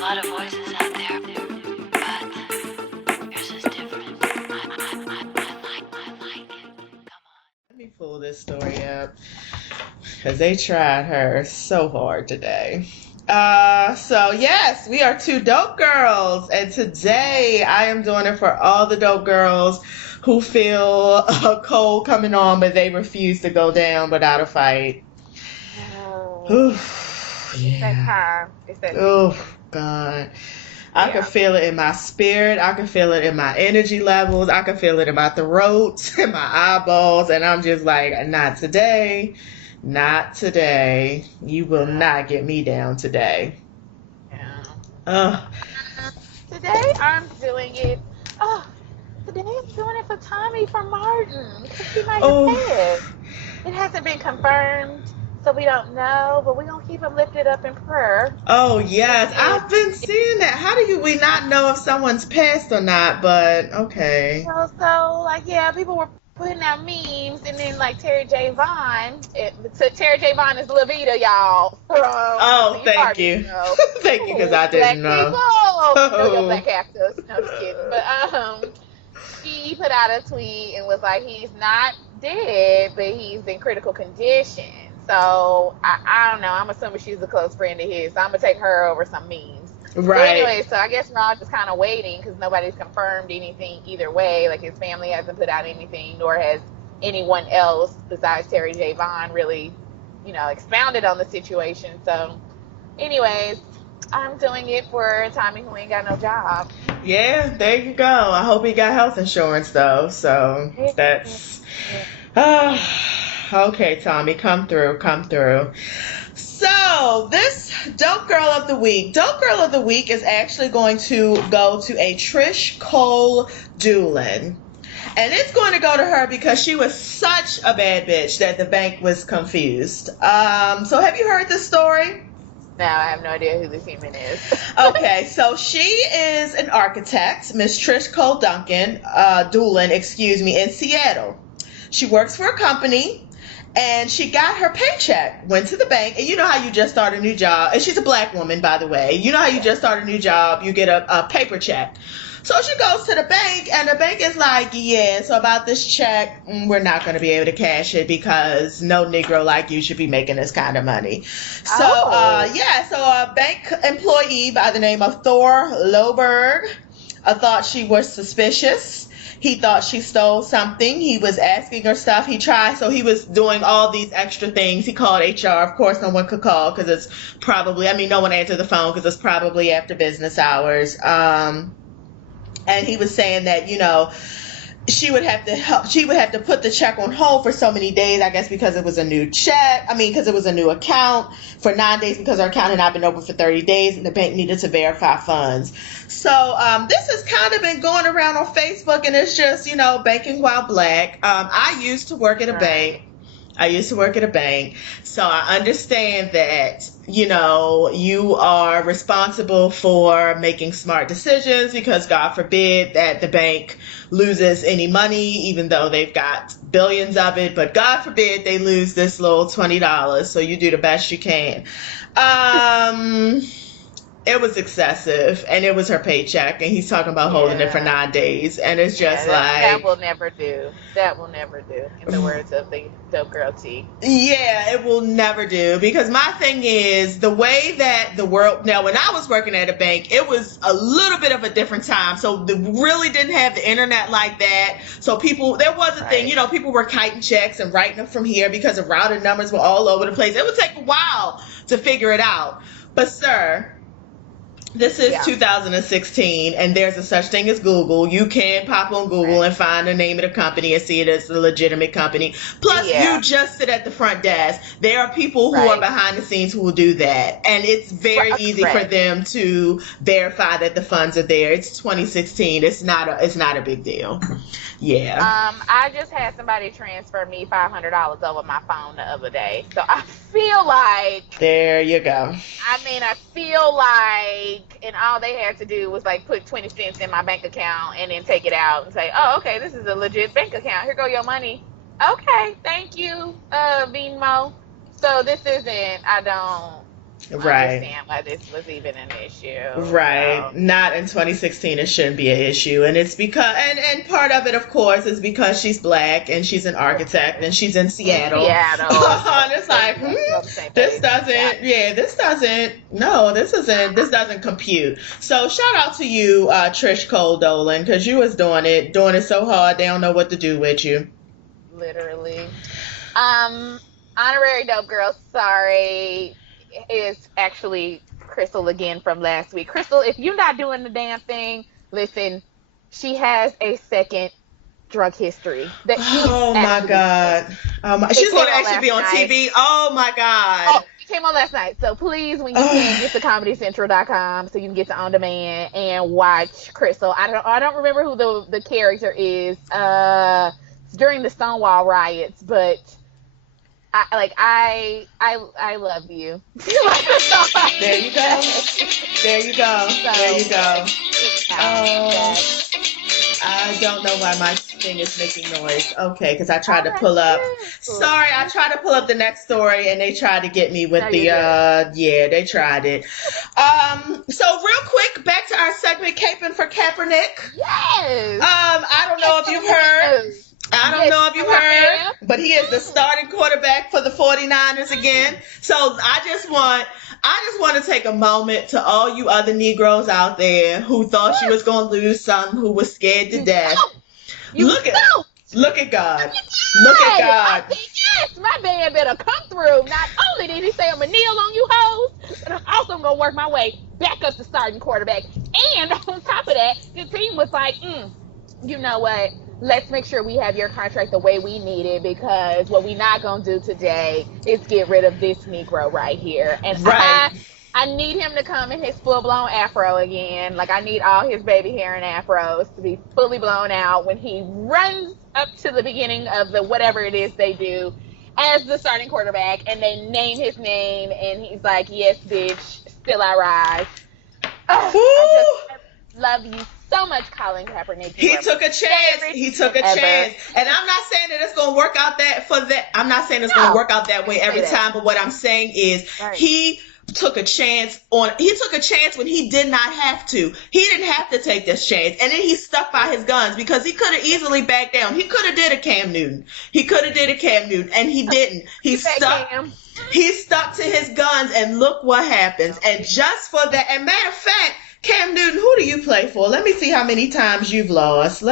a lot of voices out there, but yours is different. I like it. Come on. Let me pull this story up because they tried her so hard today. So yes, we are two dope girls, and today I am doing it for all the dope girls who feel a cold coming on, but they refuse to go down without a fight. Oh, it's that time. It's that Oh season. God. I Yeah. can feel it in my spirit. I can feel it in my energy levels. I can feel it in my throat, in my eyeballs. And I'm just like, not today. Not today. You will not get me down today. Yeah. Ugh. Today I'm doing it. Oh, today I'm doing it for Tommy from Martin because he might have Oh, passed. It hasn't been confirmed, so we don't know, but we're gonna keep him lifted up in prayer. oh yes. And I've been seeing that. How do we not know if someone's passed or not? But okay. like, yeah, people were putting out memes, and then like Terry J. Vaughn. So Terry J. Vaughn is Levita, y'all, from Oh, the thank Harvey you. Show. Thank you, because I Black didn't people, know. know your Oh, black actors. No, I'm just kidding. But she put out a tweet and was like, he's not dead, but he's in critical condition. So I don't know. I'm assuming she's a close friend of his. So I'm gonna take her over some memes. But right. anyway, so I guess we're all just kind of waiting because nobody's confirmed anything either way. Like his family hasn't put out anything, nor has anyone else besides Terry J. Vaughn really, expounded on the situation. So, anyways, I'm doing it for Tommy who ain't got no job. Yeah, there you go. I hope he got health insurance though. So that's okay, Tommy, come through, come through. So this dope girl of the week, is actually going to go to a Trish Cole Doolin. And it's going to go to her because she was such a bad bitch that the bank was confused. So have you heard this story? No, I have no idea who this human is. Okay, so she is an architect, Miss Trish Cole Doolin, in Seattle. She works for a company, and she got her paycheck, went to the bank, and you know how you just start a new job, and she's a black woman, by the way. You know how you just start a new job, you get a paper check. So she goes to the bank, and the bank is like, yeah, so about this check, we're not going to be able to cash it because no Negro like you should be making this kind of money. So, so a bank employee by the name of Thor Loberg thought she was suspicious. He thought she stole something. He was asking her stuff. He was doing all these extra things. He called HR. Of course, no one could call because it's probably, no one answered the phone because it's probably after business hours. And he was saying that, she would have to put the check on hold for so many days, I guess because it was a new because it was a new account for 9 days because her account had not been open for 30 days and the bank needed to verify funds. So this has kind of been going around on Facebook, and it's just, banking while black. I used to work at a bank. So I understand that, you are responsible for making smart decisions because God forbid that the bank loses any money, even though they've got billions of it. But God forbid they lose this little $20. So you do the best you can. It was excessive, and it was her paycheck, and he's talking about holding it for 9 days, and it's just that will never do. That will never do, in the words of the dope girl T. Yeah, it will never do, because my thing is the way that the world, now when I was working at a bank, it was a little bit of a different time, so they really didn't have the internet like that, so there was a thing, people were kiting checks and writing them from here because the routing numbers were all over the place. It would take a while to figure it out, but sir, this is 2016, and there's a such thing as Google. You can pop on Google and find the name of the company and see it as a legitimate company. Plus, you just sit at the front desk. There are people who are behind the scenes who will do that, and it's very easy for them to verify that the funds are there. It's 2016. It's not a big deal. Yeah. I just had somebody transfer me $500 over my phone the other day, so I feel like there you go. I feel like, and all they had to do was like put 20 cents in my bank account and then take it out and say, oh, okay, this is a legit bank account. Here go your money. Okay, thank you, Venmo. So this isn't, Right. understand why this was even an issue. Right. So, Not in 2016. It shouldn't be an issue. And it's because, and part of it, of course, is because she's black and she's an architect and she's in in Seattle. Seattle. And it's like, We're on the same this page. doesn't, yeah, this doesn't compute. So shout out to you, Trish Cole Dolan, because you was doing it so hard, they don't know what to do with you. Literally. Honorary dope girl, sorry, is actually Crystal again from last week. Crystal, if you're not doing the damn thing, listen, she has a second drug history. That Oh my God. She's going to actually be on TV. Oh my God. Oh, it came on last night. So please, when you can, get to ComedyCentral.com so you can get to On Demand and watch Crystal. I don't remember who the character is during the Stonewall riots, but I love you. There you go. There you go. There you go. I don't know why my thing is making noise. Okay, because I tried to pull up. Sorry, I tried to pull up the next story and they tried to get me with yeah, they tried it. So real quick, back to our segment, Caping for Kaepernick. Yes. I don't know if you've heard. I don't know if you heard, but he is the starting quarterback for the 49ers again. So I just want to take a moment to all you other Negroes out there who thought she was going to lose some, who was scared to death. Look at God. Look at God. I think, yes, my man better come through. Not only did he say I'm going to kneel on you hoes, but I'm also going to work my way back up to starting quarterback. And on top of that, the team was like, you know what? Let's make sure we have your contract the way we need it, because what we're not going to do today is get rid of this Negro right here. And right. I need him to come in his full-blown afro again. Like, I need all his baby hair and afros to be fully blown out when he runs up to the beginning of the whatever it is they do as the starting quarterback, and they name his name, and he's like, yes, bitch, still I rise. I just love you so much, Colin Kaepernick. He took a chance. He took a chance. And I'm not saying that it's going to work out I'm not saying it's going to work out that way every time, but what I'm saying is he took a chance when he did not have to. He didn't have to take this chance. And then he stuck by his guns because he could have easily backed down. He could have did a Cam Newton. And he didn't. He stuck to his guns, and look what happens. And just for that, and matter of fact, Cam Newton, who do you play for? Let me see how many times you've lost. He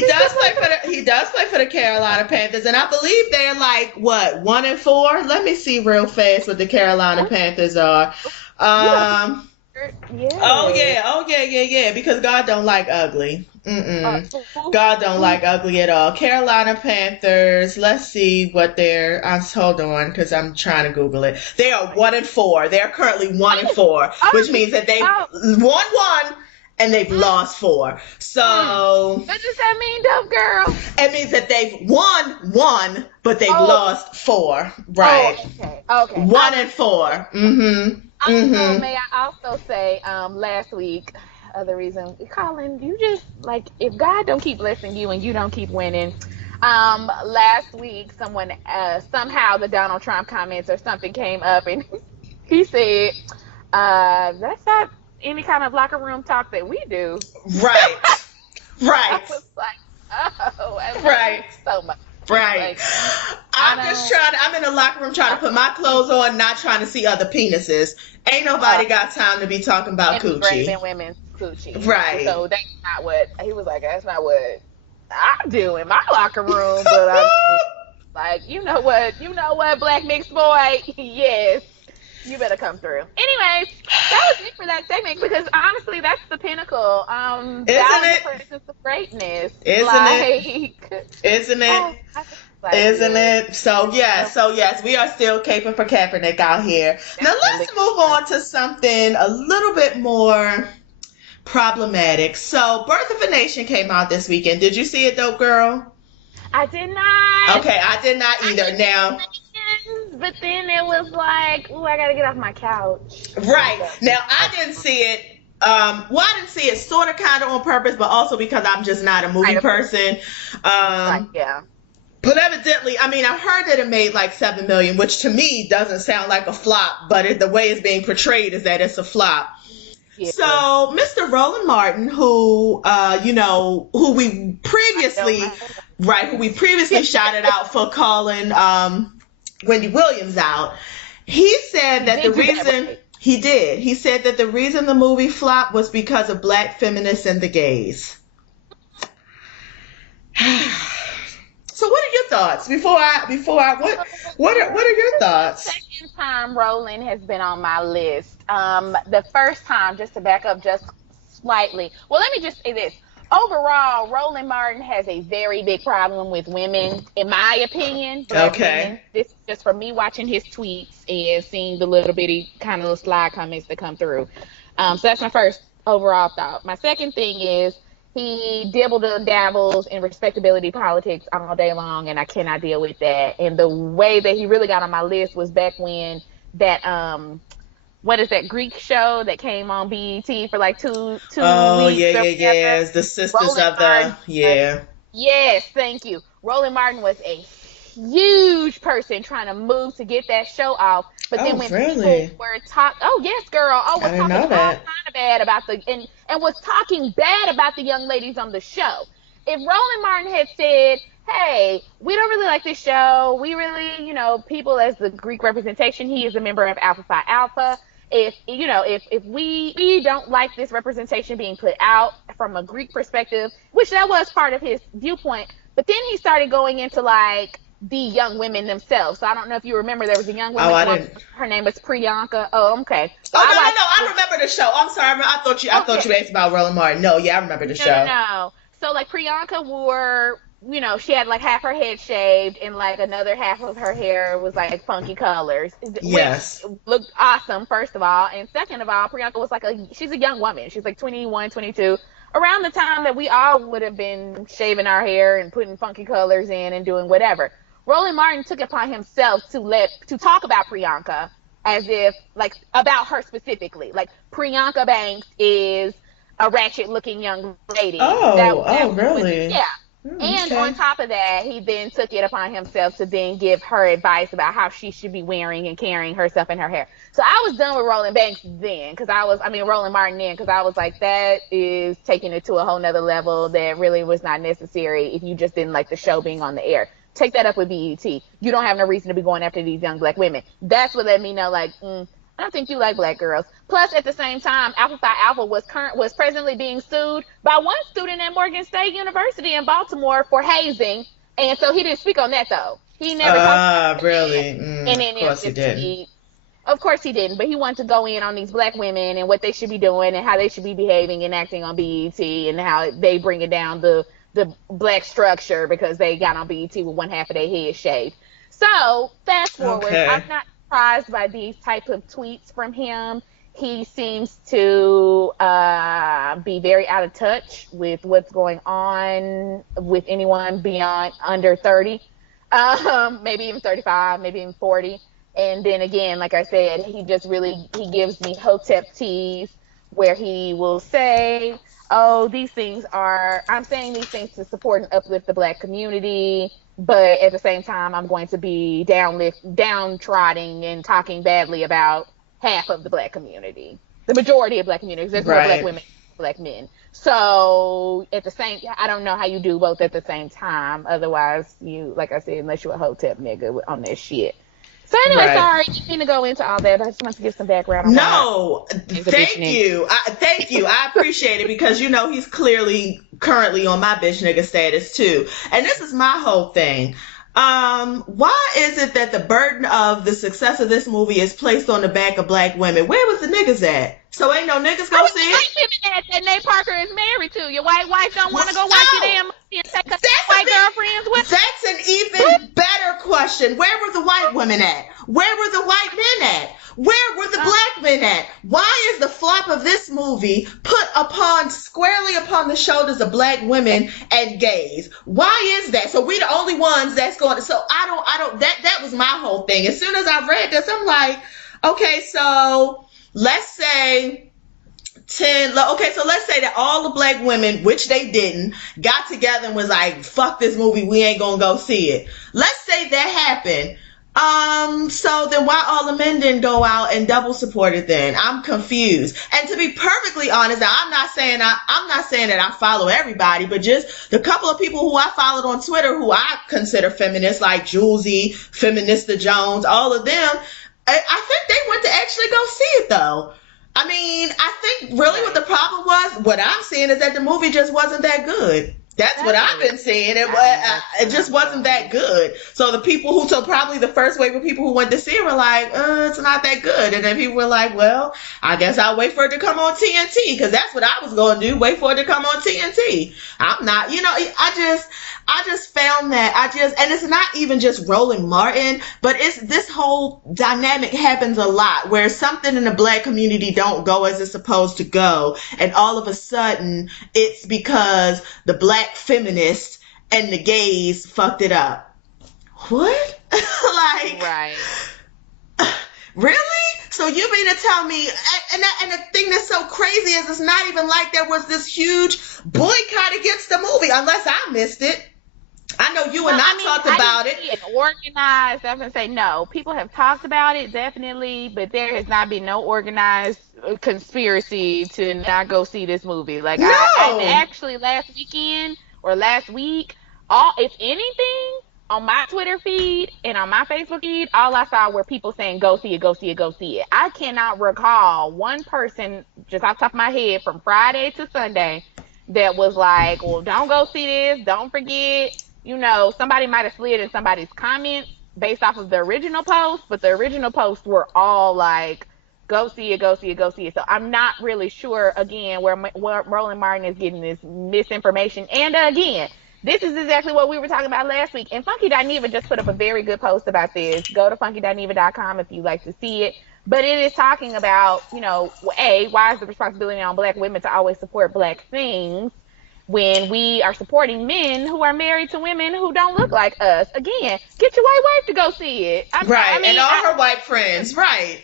does play for the Carolina Panthers, and I believe they're like 1-4. Let me see real fast what the Carolina Panthers are. Oh yeah, because God don't like ugly. God don't like ugly at all. Carolina Panthers. Let's see what they're. Hold on, because I'm trying to Google it. They are 1-4. They are currently 1-4, which means that they won 1 and they've lost 4. So what does that mean, dope girl? It means that they've won 1, but they've lost 4. Right. Okay. 1-4. May I also say, last week, the reason, Colin, you just, like, if God don't keep blessing you and you don't keep winning, last week someone, somehow the Donald Trump comments or something came up, and he said, that's not any kind of locker room talk that we do. Right. I was like, right. So much. Right. Like, I'm in the locker room trying to put my clothes on, not trying to see other penises. Ain't nobody got time to be talking about coochie. And women's coochie. Right. So that's not what, he was like, that's not what I do in my locker room. But I'm like, you know what, black mixed boy? Yes. You better come through. Anyways, that was it for that segment, because honestly, that's the pinnacle. Isn't it? Of greatness. Isn't it? So yes, we are still caping for Kaepernick out here. Now let's move on to something a little bit more problematic. So Birth of a Nation came out this weekend. Did you see it, dope girl? I did not. Okay, I did not either. Now, but then it was like, I gotta get off my couch. Right. Now, I didn't see it. I didn't see it sort of kind of on purpose, but also because I'm just not a movie person. Yeah. But evidently, I mean, I've heard that it made like 7 million, which to me doesn't sound like a flop, but the way it's being portrayed is that it's a flop. Yeah. So, Mr. Roland Martin, who, who we previously, shouted out for calling Wendy Williams out, he said that the reason he said that the reason the movie flopped was because of black feminists and the gays. So what are your thoughts what are your thoughts? Second time Roland has been on my list. The first time, just to back up just slightly. Well, let me just say this. Overall, Roland Martin has a very big problem with women, in my opinion. Okay. Women. This is just from me watching his tweets and seeing the little bitty kind of slide comments that come through. So that's my first overall thought. My second thing is he dabbles in respectability politics all day long, and I cannot deal with that. And the way that he really got on my list was back when that what is that Greek show that came on BET for like two weeks? Oh, yeah. It's the sisters Roland of the Martin, yeah. Yes, thank you. Roland Martin was a huge person trying to move to get that show off. But then when people were talking, oh yes, girl, was talking all kind of bad about and was talking bad about the young ladies on the show. If Roland Martin had said, hey, we don't really like this show, we really, people as the Greek representation, he is a member of Alpha Phi Alpha. If we don't like this representation being put out from a Greek perspective, which that was part of his viewpoint, but then he started going into like the young women themselves. So I don't know if you remember, there was a young woman. Her name was Priyanka. Oh, okay. So no. I remember the show. I'm sorry. I thought you asked about Roland Martin. No, yeah, I remember the show. No. So like Priyanka wore, she had like half her head shaved and like another half of her hair was like funky colors. Yes. Which looked awesome, first of all. And second of all, Priyanka was she's a young woman. She's like 21, 22. Around the time that we all would have been shaving our hair and putting funky colors in and doing whatever. Roland Martin took it upon himself to talk about Priyanka as if, like, about her specifically. Like, Priyanka Banks is a ratchet-looking young lady. Oh, really? Yeah. And on top of that, he then took it upon himself to then give her advice about how she should be wearing and carrying herself and her hair. So I was done with Roland Banks then, Roland Martin then, because I was like, that is taking it to a whole nother level that really was not necessary if you just didn't like the show being on the air. Take that up with BET. You don't have no reason to be going after these young black women. That's what let me know, like, I don't think you like black girls. Plus, at the same time, Alpha Phi Alpha was presently being sued by one student at Morgan State University in Baltimore for hazing, and so he didn't speak on that though. He never talked about really? Of course he didn't. Of course he didn't, but he wanted to go in on these black women and what they should be doing and how they should be behaving and acting on BET and how they bring it down the black structure because they got on BET with one half of their head shaved. So fast forward, I'm not surprised by these type of tweets from him. He seems to be very out of touch with what's going on with anyone beyond under 30, maybe even 35, maybe even 40. And then again, like I said, he gives me Hotep teas where he will say, I'm saying these things to support and uplift the black community, but at the same time, I'm going to be downtrodden and talking badly about half of the black community, the majority of black communities. There's more black women than black men. So I don't know how you do both at the same time. Otherwise, you, like I said, unless you're a Hotep nigga on that shit. So anyway, sorry, you need to go into all that. I just want to give some background on that. No, thank you. I appreciate it because, he's currently on my bitch nigga status too. And this is my whole thing. Why is it that the burden of the success of this movie is placed on the back of black women? Where was the niggas at? So ain't no niggas gonna see it? White women that Nate Parker is married to. Your white wife don't want to go watch your damn movie and take her white girlfriends with. That's an even better question. Where were the white women at? Where were the white men at? Where were the black men at? Why is the flop of this movie put squarely upon the shoulders of black women and gays? Why is that? So we the only ones that's going to, so I don't, that was my whole thing. As soon as I read this, I'm like, okay, so let's say Okay, so let's say that all the black women, which they didn't, got together and was like, fuck this movie, we ain't gonna go see it. Let's say that happened. So then why all the men didn't go out and double support it then? I'm confused. And to be perfectly honest, now I'm not saying that I follow everybody, but just the couple of people who I followed on Twitter who I consider feminists, like Julesy, Feminista Jones, all of them, I think they went to actually go see it though. I mean, I think really what the problem was, what I'm seeing is that the movie just wasn't that good. That's what I've been seeing. It just wasn't that good. So probably the first wave of people who went to see it were like, it's not that good. And then people were like, well, I guess I'll wait for it to come on TNT, because that's what I was going to do, wait for it to come on TNT. I'm not, I just found that and it's not even just Roland Martin, but it's this whole dynamic happens a lot where something in the black community don't go as it's supposed to go. And all of a sudden it's because the black feminists and the gays fucked it up. What? Like, right. Really? So you mean to tell me, and the thing that's so crazy is it's not even like there was this huge boycott against the movie, unless I missed it. I know you and I talked about it. Organized. I'm going to say no. People have talked about it, definitely, but there has not been no organized conspiracy to not go see this movie. Like, no. I actually last weekend or last week, if anything, on my Twitter feed and on my Facebook feed, all I saw were people saying, go see it, go see it, go see it. I cannot recall one person, just off the top of my head, from Friday to Sunday, that was like, well, don't go see this, don't forget. Somebody might have slid in somebody's comments based off of the original post, but the original posts were all like, go see it, go see it, go see it. So I'm not really sure, again, where Roland Martin is getting this misinformation. And again, this is exactly what we were talking about last week. And Funky.Neva just put up a very good post about this. Go to funky.neva.com if you'd like to see it. But it is talking about, why is the responsibility on black women to always support black things when we are supporting men who are married to women who don't look like us? Again, get your white wife to go see it. And all her white friends, right.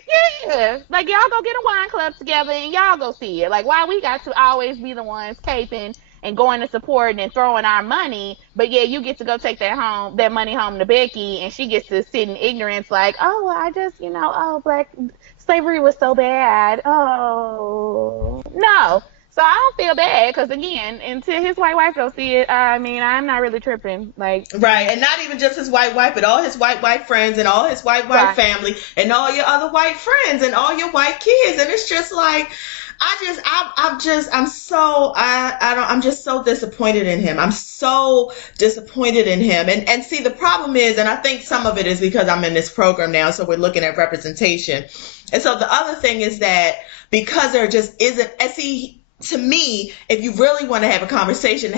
Yeah. Like, y'all go get a wine club together and y'all go see it. Like, why we got to always be the ones caping and going to support and throwing our money, but yeah, you get to go take that money home to Becky, and she gets to sit in ignorance like, oh, I just, black slavery was so bad. Oh, no. So I don't feel bad, because again, until his white wife go see it, I'm not really tripping. Like, right, and not even just his white wife, but all his white friends and all his white family and all your other white friends and all your white kids, and it's just like, I'm just so disappointed in him. I'm so disappointed in him. And see, the problem is, and I think some of it is because I'm in this program now, so we're looking at representation. And so the other thing is that because there just isn't, to me, if you really want to have a conversation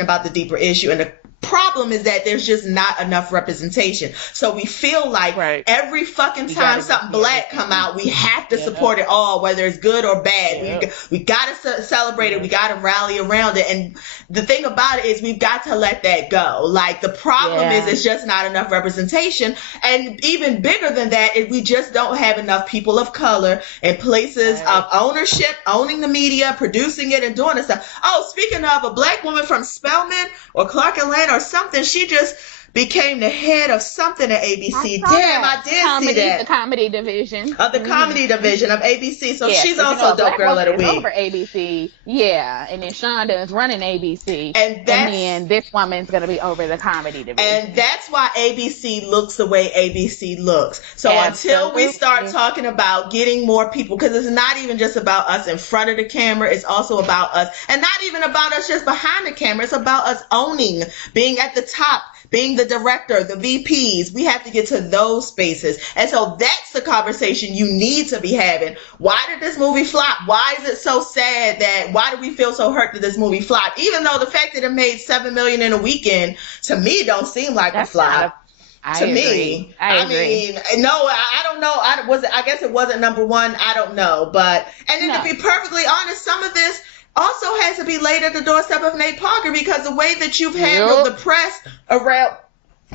about the deeper issue. And the problem is that there's just not enough representation. So we feel like every fucking time something black come out, we have to support it all, whether it's good or bad. We got to celebrate it. We got to rally around it. And the thing about it is we've got to let that go. Like, the problem is it's just not enough representation. And even bigger than that is we just don't have enough people of color in places of ownership, owning the media, producing it, and doing this stuff. Oh, speaking of, a black woman from Spelman or Clark Atlanta or something, she just became the head of something at ABC. Damn, I did see that. The comedy division. Of the comedy division of ABC. So she's also Dope Girl of the Week. Over ABC. Yeah. And then Shonda is running ABC. And then this woman's going to be over the comedy division. And that's why ABC looks the way ABC looks. So until we start talking about getting more people, because it's not even just about us in front of the camera, it's also about us. And not even about us just behind the camera. It's about us owning, being at the top, being the director, the VPs. We have to get to those spaces. And so that's the conversation you need to be having. Why did this movie flop? Why is it so sad why do we feel so hurt that this movie flopped? Even though the fact that it made $7 million in a weekend, to me, don't seem like a flop. I agree. I mean, no, I don't know. I guess it wasn't number one. I don't know. But, and then to be perfectly honest, some of this also has to be laid at the doorstep of Nate Parker, because the way that you've handled the press around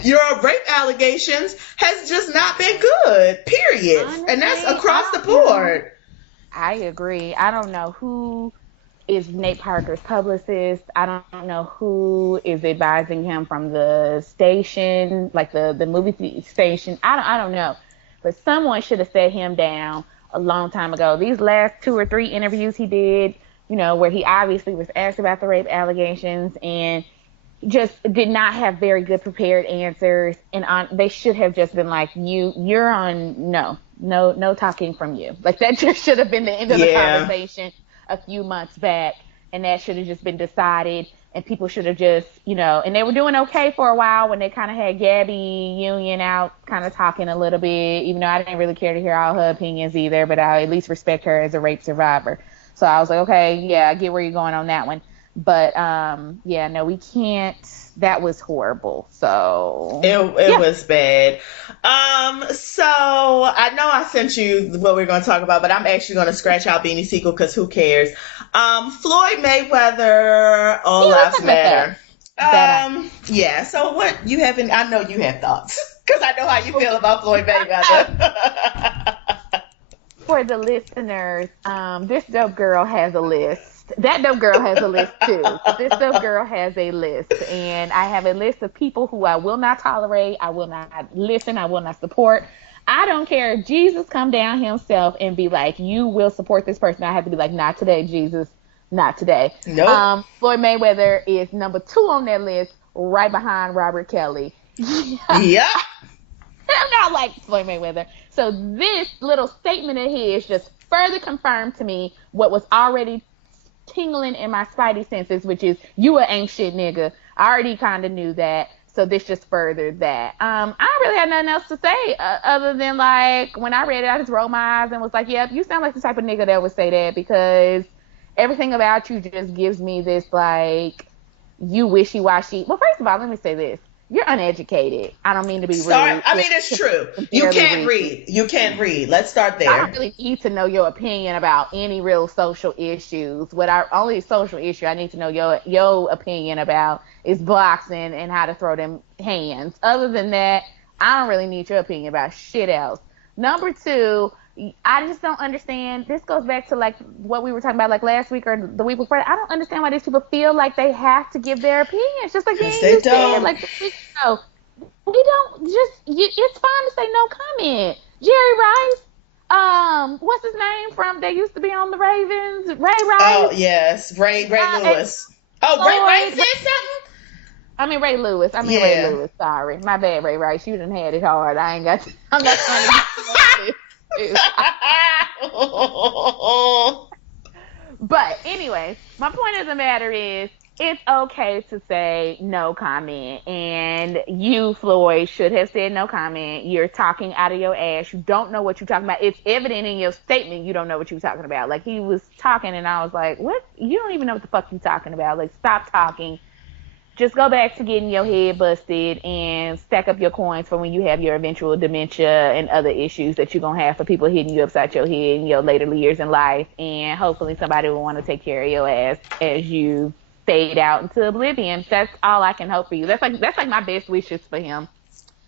your rape allegations has just not been good, period. Honestly, and that's across the board. I agree. I don't know who is Nate Parker's publicist. I don't know who is advising him from the station, like the movie station. I don't know. But someone should have set him down a long time ago. These last 2 or 3 interviews he did, where he obviously was asked about the rape allegations and just did not have very good prepared answers, and they should have just been like, you're on no talking from you. Like, that just should have been the end of the conversation a few months back, and that should have just been decided, and people should have just, and they were doing okay for a while when they kind of had Gabby Union out kind of talking a little bit, even though I didn't really care to hear all her opinions either, but I at least respect her as a rape survivor. So I was like, okay, yeah, I get where you're going on that one. But, no, we can't. That was horrible. So it was bad. So I know I sent you what we're going to talk about, but I'm actually going to scratch out Beanie Siegel because who cares? Floyd Mayweather, all lives matter. Yeah. So what you haven't? I know you have thoughts because I know how you feel about Floyd Mayweather. For the listeners, this dope girl has a list. That dope girl has a list too. This dope girl has a list, and I have a list of people who I will not tolerate, I will not listen, I will not support. I don't care if Jesus come down himself and be like, you will support this person. I have to be like, not today, Jesus, not today. Nope. Floyd Mayweather is number 2 on that list, right behind Robert Kelly. Yeah. I'm not like Floyd Mayweather. So this little statement of his just further confirmed to me what was already tingling in my spidey senses, which is, you a ain't shit nigga. I already kind of knew that. So this just furthered that. I don't really have nothing else to say other than, like, when I read it, I just rolled my eyes and was like, yep, you sound like the type of nigga that would say that, because everything about you just gives me this, like, you wishy-washy. Well, first of all, let me say this. You're uneducated. I don't mean to be rude. I mean, it's true. You can't read. You can't read. Let's start there. I don't really need to know your opinion about any real social issues. Only social issue I need to know your opinion about is boxing and how to throw them hands. Other than that, I don't really need your opinion about shit else. Number 2, I just don't understand. This goes back to, like, what we were talking about, like, last week or the week before. I don't understand why these people feel like they have to give their opinions. Just like you said, like, the week ago. We don't it's fine to say no comment. Jerry Rice, what's his name from, they used to be on the Ravens? Ray Rice. Oh, yes. Ray Lewis. Ray Rice said something? I mean, Ray Lewis. Ray Lewis. Sorry. My bad, Ray Rice. You done had it hard. I'm not trying to get But anyways, my point of the matter is, it's okay to say no comment, and you, Floyd, should have said no comment. You're talking out of your ass. You don't know what you're talking about. It's evident in your statement you don't know what you're talking about. Like, he was talking and I was like, what? You don't even know what the fuck you're talking about. Like, stop talking. Just go back to getting your head busted and stack up your coins for when you have your eventual dementia and other issues that you're going to have for people hitting you upside your head in your later years in life. And hopefully somebody will want to take care of your ass as you fade out into oblivion. That's all I can hope for you. That's like my best wishes for him.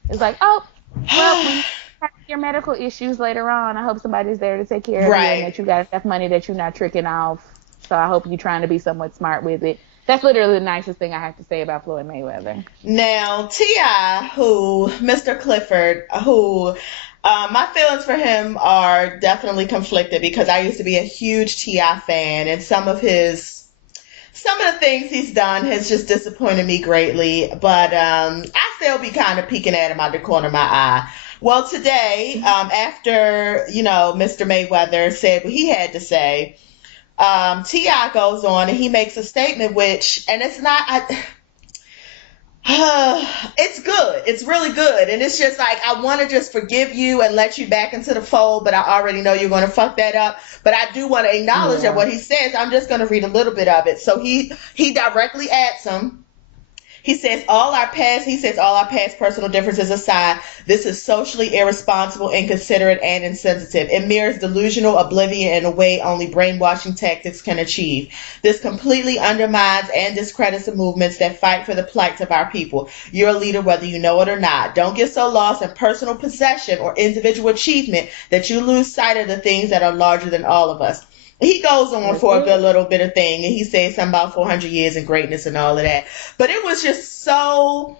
It's like, oh, well, when you have your medical issues later on, I hope somebody's there to take care of you, and that you got enough money that you're not tricking off. So I hope you're trying to be somewhat smart with it. That's literally the nicest thing I have to say about Floyd Mayweather. Now, T.I., Mr. Clifford, my feelings for him are definitely conflicted because I used to be a huge T.I. fan, and some of the things he's done has just disappointed me greatly, but I still be kind of peeking at him out the corner of my eye. Well, today, after, Mr. Mayweather said what he had to say, T.I. goes on and he makes a statement and it's not, it's good. It's really good. And it's just like, I want to just forgive you and let you back into the fold, but I already know you're going to fuck that up. But I do want to acknowledge that what he says, I'm just going to read a little bit of it. So he directly asks him, He says all our past personal differences aside, this is socially irresponsible, inconsiderate, and insensitive. It mirrors delusional oblivion in a way only brainwashing tactics can achieve. This completely undermines and discredits the movements that fight for the plight of our people. You're a leader whether you know it or not. Don't get so lost in personal possession or individual achievement that you lose sight of the things that are larger than all of us. He goes on That's for a good it. little bit of thing, and he says something about 400 years and greatness and all of that. But it was just so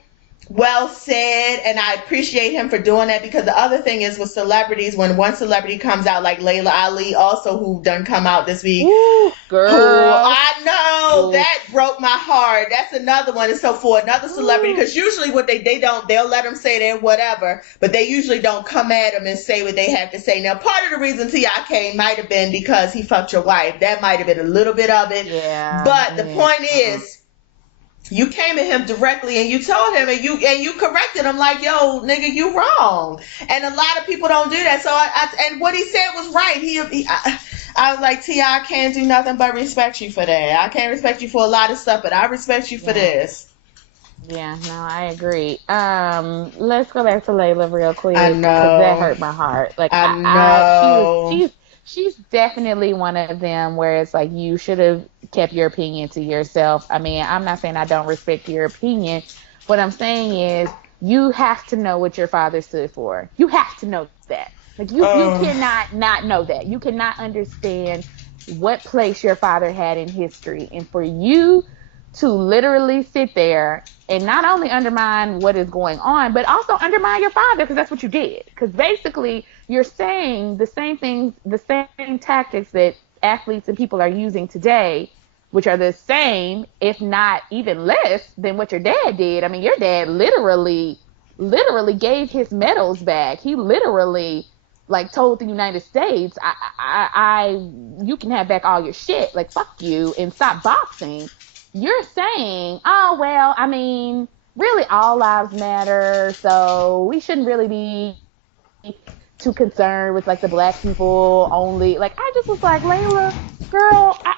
well said, and I appreciate him for doing that, because the other thing is with celebrities, when one celebrity comes out, like Layla Ali, also, who done come out this week, Ooh, who girl. I know Ooh. that broke my heart. That's another one. And so for another celebrity, Ooh. because usually what they'll let them say their whatever, but they usually don't come at them and say what they have to say. Now, part of the reason T.I. came might have been because he fucked your wife. That might have been a little bit of it. Yeah. But the Yeah. point is, you came at him directly and you told him, and you corrected him, like, yo, nigga, you wrong. And a lot of people don't do that. So and what he said was right. I was like, T.I., can't do nothing but respect you for that. I can't respect you for a lot of stuff, but I respect you for Yeah. this. Yeah, no, I agree. Let's go back to Layla real I quick because that know. hurt my heart. Like I she know. was, she's definitely one of them where it's like you should have kept your opinion to yourself. I mean, I'm not saying I don't respect your opinion. What I'm saying is you have to know what your father stood for. You have to know that. Like you Oh, cannot not know that. You cannot understand what place your father had in history, and for you to literally sit there and not only undermine what is going on, but also undermine your father because that's what you did. Because basically, you're saying the same things, the same tactics that athletes and people are using today, which are the same, if not even less, than what your dad did. I mean, your dad literally gave his medals back. He literally like told the United States, you can have back all your shit. Like, fuck you and stop boxing. You're saying, oh, well, I mean, really all lives matter. So we shouldn't really be too concerned with like the black people only. Like, I just was like, Layla, girl, I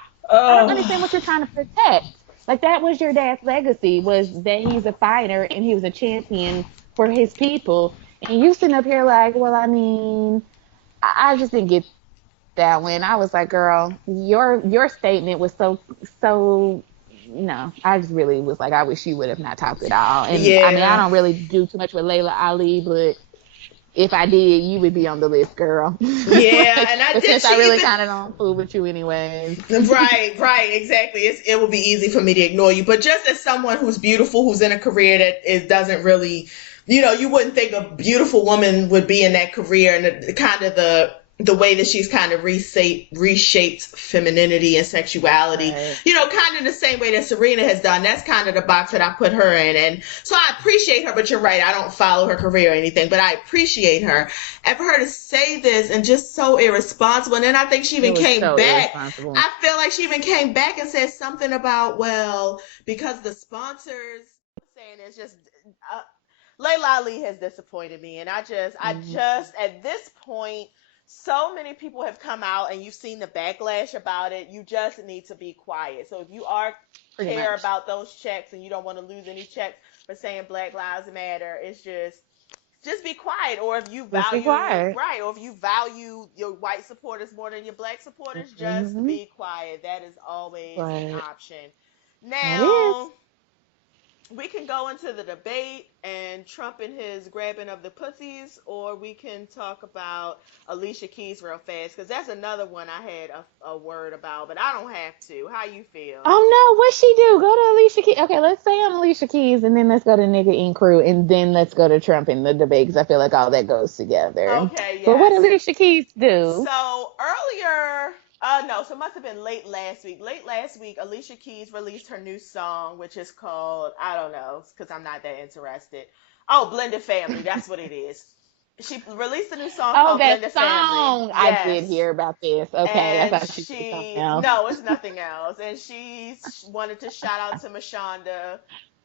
don't understand oh, what you're trying to protect. Like, that was your dad's legacy, was that he's a fighter and he was a champion for his people. And you sitting up here like, well, I mean, I just didn't get that when I was like, girl, your statement was so no. I just really was like, I wish you would have not talked at all. And I mean, I yeah. don't really do too much with Layla Ali, but if I did, you would be on the list, girl. Yeah, Like, and I but did. since I She really even kind of don't fool with you anyways. right, exactly. It will be easy for me to ignore you, but just as someone who's beautiful, who's in a career that it doesn't really, you wouldn't think a beautiful woman would be in that career, and the kind of the way that she's kind of reshaped femininity and sexuality, Right. kind of the same way that Serena has done. That's kind of the box that I put her in, and so I appreciate her. But you're right, I don't follow her career or anything, but I appreciate her. And for her to say this and just so irresponsible, and then I think she It even was came so back. irresponsible. I feel like she even came back and said something about, well, because the sponsors saying it's just uh, Layla Ali has disappointed me, and Mhm. at this point, so many people have come out, and you've seen the backlash about it. You just need to be quiet. So if you are Pretty care much. about those checks and you don't want to lose any checks for saying Black Lives Matter, it's just be quiet. Or if you Just be value quiet. right, or if you value your white supporters more than your black supporters, just Hmm. be quiet. That is always an But option. that is. Now we can go into the debate and Trump and his grabbing of the pussies, or we can talk about Alicia Keys real fast, because that's another one I had a word about, but I don't have to. How you feel? Oh no, what she do? Go to Alicia Keys. Okay, let's stay on Alicia Keys and then let's go to Nigga Ink Crew and then let's go to Trump in the debate because I feel like all that goes together. Okay, But what yes. Alicia Keys do? So earlier, no, so it must have been late last week. Late last week, Alicia Keys released her new song, which is called, I don't know, because I'm not that interested. Oh, Blended Family, that's what it is. She released a new song Oh, called that Blended Family. song. I did Yes. hear about this. Okay, I And thought she said something else. no, it's nothing else. And she wanted to shout out to Mashonda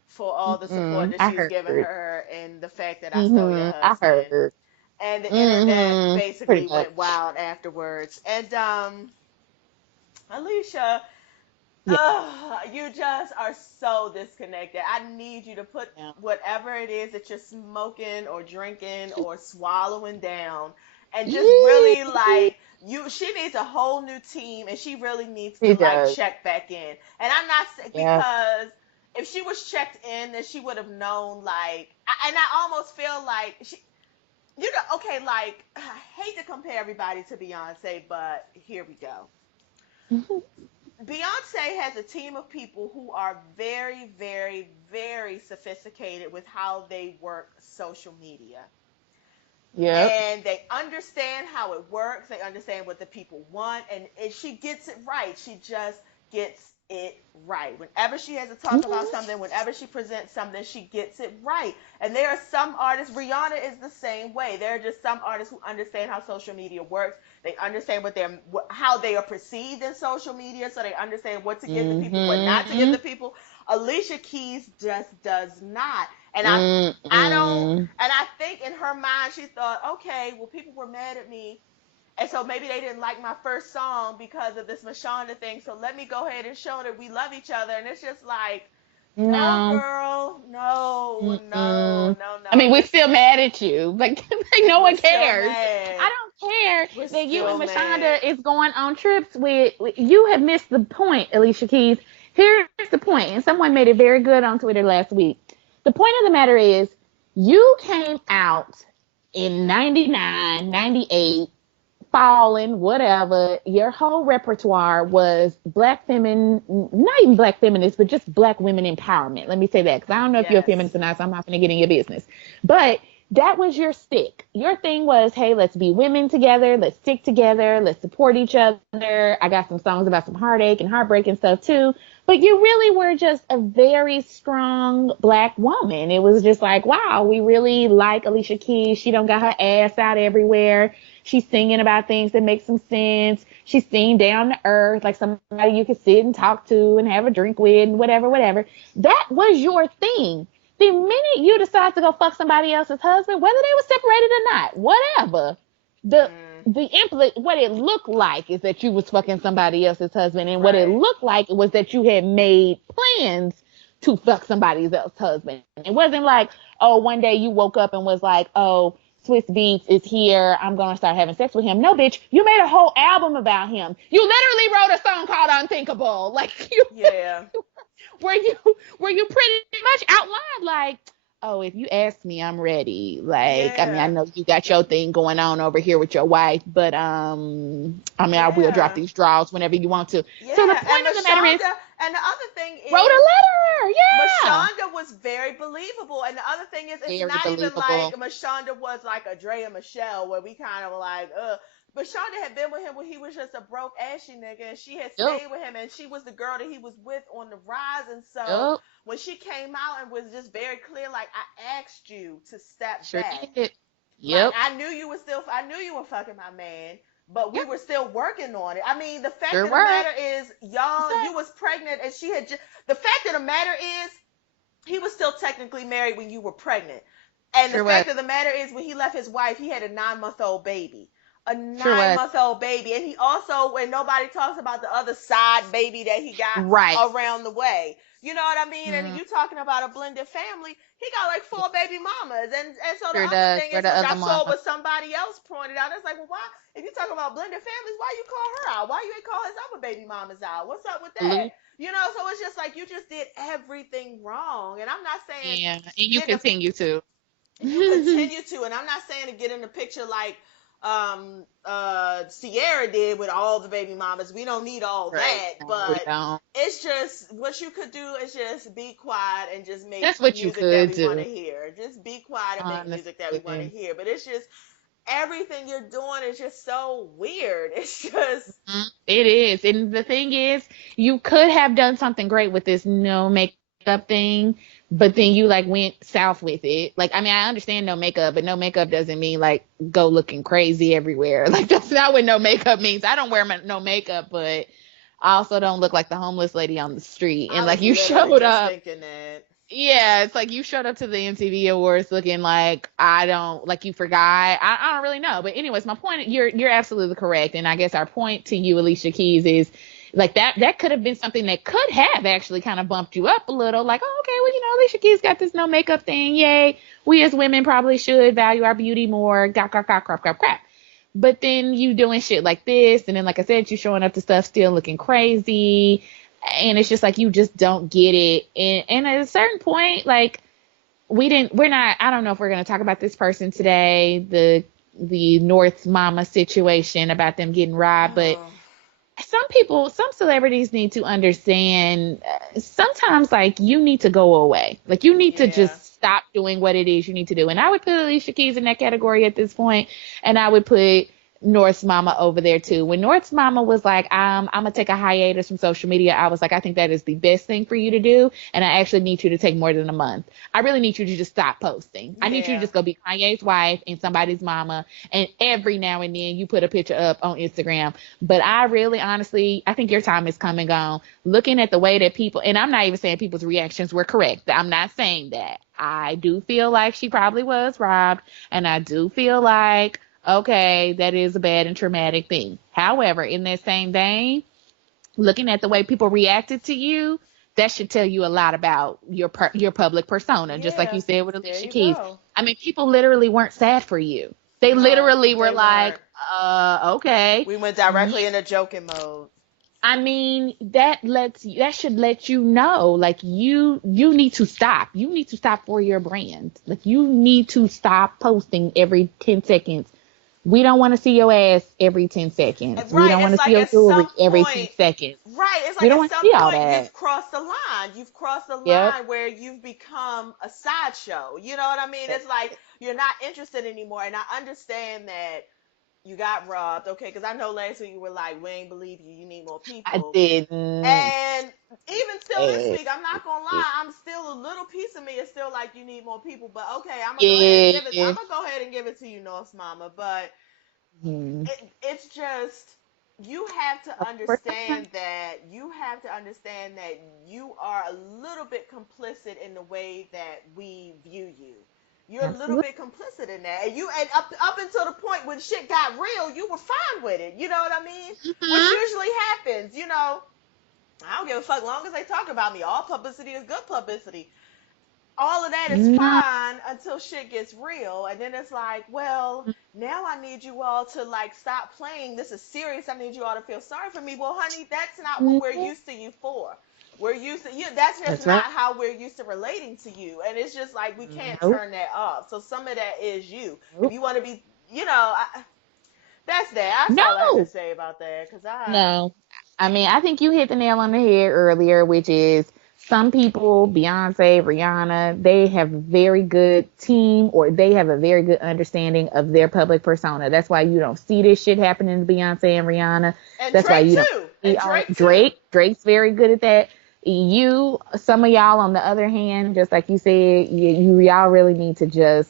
for all the support that I she's given heard. her and the fact that I stole your I husband. heard. And the internet Pretty basically went much. wild afterwards. And Alicia, Yeah. You just are so disconnected. I need you to put Yeah. whatever it is that you're smoking or drinking or swallowing down and just really Yee. like she needs a whole new team and she really needs to She like does. check back in. And I'm not Yeah. because if she was checked in then she would have known like and I almost feel like she okay, like I hate to compare everybody to Beyonce, but here we go. Beyonce has a team of people who are very, very, very sophisticated with how they work social media. Yep. And they understand how it works. They understand what the people want. And she gets it right. She just gets it right. Whenever she has to talk about Mhm. something, whenever she presents something, she gets it right. And there are some artists, Rihanna is the same way. There are just some artists who understand how social media works. They understand how they are perceived in social media, so they understand what to give the people, what not to give the Mhm. people. Alicia Keys just does not. And I don't Mm-mm. and I think in her mind, she thought, okay, well, people were mad at me. And so maybe they didn't like my first song because of this Mashonda thing. So let me go ahead and show that we love each other. And it's just like, no, No. girl. No, no, Mm-mm. no, I no. mean, we're still mad at you. Like no We're one still cares. mad. I don't care We're that you still and mad. Mashonda is going on trips with you have missed the point, Alicia Keys. Here's the point, and someone made it very good on Twitter last week. The point of the matter is you came out in 99, 98, fallen, whatever. Your whole repertoire was black feminine, not even black feminists, but just black women empowerment. Let me say that because I don't know if you're a Yes. feminist or not, so I'm not going to get in your business. But that was your stick. Your thing was, hey, let's be women together, let's stick together, let's support each other. I got some songs about some heartache and heartbreak and stuff too. But you really were just a very strong black woman. It was just like, wow, we really like Alicia Keys. She don't got her ass out everywhere. She's singing about things that make some sense. She's singing down to earth, like somebody you could sit and talk to and have a drink with and whatever, whatever. That was your thing. The minute you decide to go fuck somebody else's husband, whether they were separated or not, whatever, the Mm, what it looked like is that you was fucking somebody else's husband, and what it right. looked like was that you had made plans to fuck somebody else's husband. It wasn't like, oh, one day you woke up and was like, oh, Swiss Beats is here. I'm gonna start having sex with him. No, bitch, you made a whole album about him. You literally wrote a song called Unthinkable. Like you Yeah. where you where you pretty much outlined like, oh, if you ask me, I'm ready. Like, I mean, I Yeah. know you got your thing going on over here with your wife, but I mean, I will drop Yeah. these draws whenever you want to. So the Yeah. And point of the matter is, Mashonda, and the other thing wrote a is, letter. Yeah, Mashonda was very believable. And the other thing is, it's very not even like believable. Mashonda was like a Drea Michelle, where we kind of were like, ugh. Mashonda had been with him when he was just a broke, ashy nigga, and she had Yep, stayed with him, and she was the girl that he was with on the rise. And so yep, when she came out and was just very clear, like, I asked you to step sure back. did. Like Yep, I knew you were fucking my man, but we yep, were still working on it. I mean, the fact sure of the were. matter is, What's y'all, that? you was pregnant, and she had just. The fact of the matter is, he was still technically married when you were pregnant. And the Sure was. fact of the matter is, when he left his wife, he had a 9 month old baby. A Sure nine was. month old baby. And he also, when nobody talks about the other side baby that he got Right. around the way. You know what I mean? And Mm, you talking about a blended family. He got like 4 baby mamas. And so the sure other does. thing Where is, the which other I saw mama? what somebody else pointed out, it's like, well, why, if you talk about blended families, why you call her out? Why you ain't call his other baby mamas out? What's up with that? Blue. You know, so it's just like you just did everything wrong. And I'm not saying Yeah, and you getting a continue to. you continue to, and I'm not saying to get in the picture like Sierra did with all the baby mamas. We don't need all Right. that, No, we but don't. it's just what you could do is just be quiet and just make That's what you music that could we want to do, hear. Just be quiet and make music that we want to honestly. hear. But it's just everything you're doing is just so weird. It's just It is. And the thing is, you could have done something great with this no makeup thing, but then you like went south with it. Like, I mean, I understand no makeup, but no makeup doesn't mean like go looking crazy everywhere. Like, that's not what no makeup means. I don't wear no makeup, but I also don't look like the homeless lady on the street. And I like, was you literally showed just up. thinking that. Yeah, it's like you showed up to the MTV Awards looking like I don't like you forgot. I don't really know. But anyways, my point you're absolutely correct. And I guess our point to you, Alicia Keys, is Like that could have been something that could have actually kind of bumped you up a little. Like, oh, okay, well, Alicia Keys got this no makeup thing. Yay. We as women probably should value our beauty more. Crap. But then you doing shit like this, and then like I said, you showing up to stuff still looking crazy, and it's just like you just don't get it. And at a certain point, like we're not. I don't know if we're gonna talk about this person today, the North Mama situation about them getting robbed, but some celebrities need to understand sometimes like you need to go away. Like you need to just stop doing what it is you need to do. And I would put Alicia Keys in that category at this point, and I would put North's mama over there too. When North's mama was like, I'm gonna take a hiatus from social media, I was like, I think that is the best thing for you to do, and I actually need you to take more than a month. I really need you to just stop posting. I need you to just go be Kanye's wife and somebody's mama, and every now and then you put a picture up on Instagram. But I really honestly, I think your time is come and gone. Looking at the way that people, and I'm not even saying people's reactions were correct, I'm not saying that. I do feel like she probably was robbed, and I do feel like, okay, that is a bad and traumatic thing. However, in that same vein, looking at the way people reacted to you, that should tell you a lot about your public persona. Just like you said with Alicia Keys. Go. I mean, people literally weren't sad for you. They literally were like, okay. We went directly into joking mode. I mean, that should let you know, like you need to stop. You need to stop for your brand. Like you need to stop posting every 10 seconds. We don't want to see your ass every 10 seconds. Right. We don't want to see your jewelry every 10 seconds. Right. It's like at some point you've crossed the line. You've crossed the line where you've become a sideshow. You know what I mean? It's like you're not interested anymore. And I understand that you got robbed. Okay, because I know last week you were like, we ain't believe you. You need more people. I didn't. And even still this week, I'm not going to lie. I'm still a little piece of me is still like, you need more people. But okay, I'm going to go ahead and give it to you, North's mama. But it's just, you have to understand that you are a little bit complicit in the way that we view you. You're a little bit complicit in that, and up until the point when shit got real, you were fine with it. You know what I mean? Which usually happens. I don't give a fuck. Long as they talk about me, all publicity is good publicity. All of that is fine until shit gets real, and then it's like, well, now I need you all to like stop playing. This is serious. I need you all to feel sorry for me. Well, honey, that's not what we're used to you for. We're used to you. That's just not how we're used to relating to you. And it's just like, we can't turn that off. So some of that is you. If you want to be, that's that. That's all I have to say about that. No. I mean, I think you hit the nail on the head earlier, which is some people, Beyonce, Rihanna, they have a very good team, or they have a very good understanding of their public persona. That's why you don't see this shit happening to Beyonce and Rihanna. And that's Drake why you too. don't. Drake's very good at that. Some of y'all on the other hand, just like you said, y'all really need to just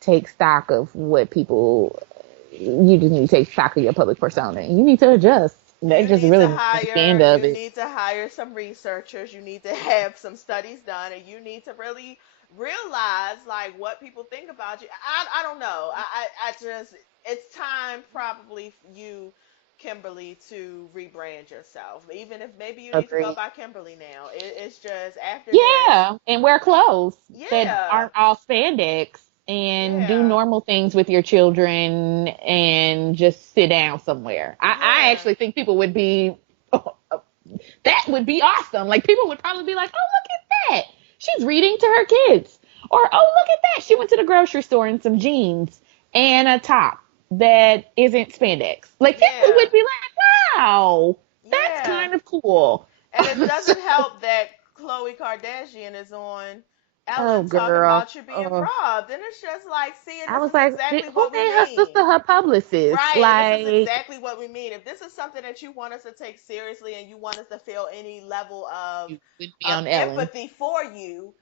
take stock of what people. You just need to take stock of your public persona. You need to adjust. That's just really the end of it. You need to hire some researchers. You need to have some studies done, and you need to really realize like what people think about you. I don't know. I just, it's time probably for you, Kimberly, to rebrand yourself. Even if maybe you need to go by Kimberly now. It's just after this, and wear clothes that aren't all spandex, and do normal things with your children, and just sit down somewhere. I actually think people would be that would be awesome. Like people would probably be like, oh, look at that, she's reading to her kids, or oh, look at that, she went to the grocery store in some jeans and a top that isn't spandex. Like people would be like, wow, that's kind of cool. And it doesn't help that Khloe Kardashian is on Ellen talking about you being robbed, and it's just like, see, I was like, exactly what we mean. Her sister, her publicist, right? Like, this is exactly what we mean. If this is something that you want us to take seriously, and you want us to feel any level of empathy for you,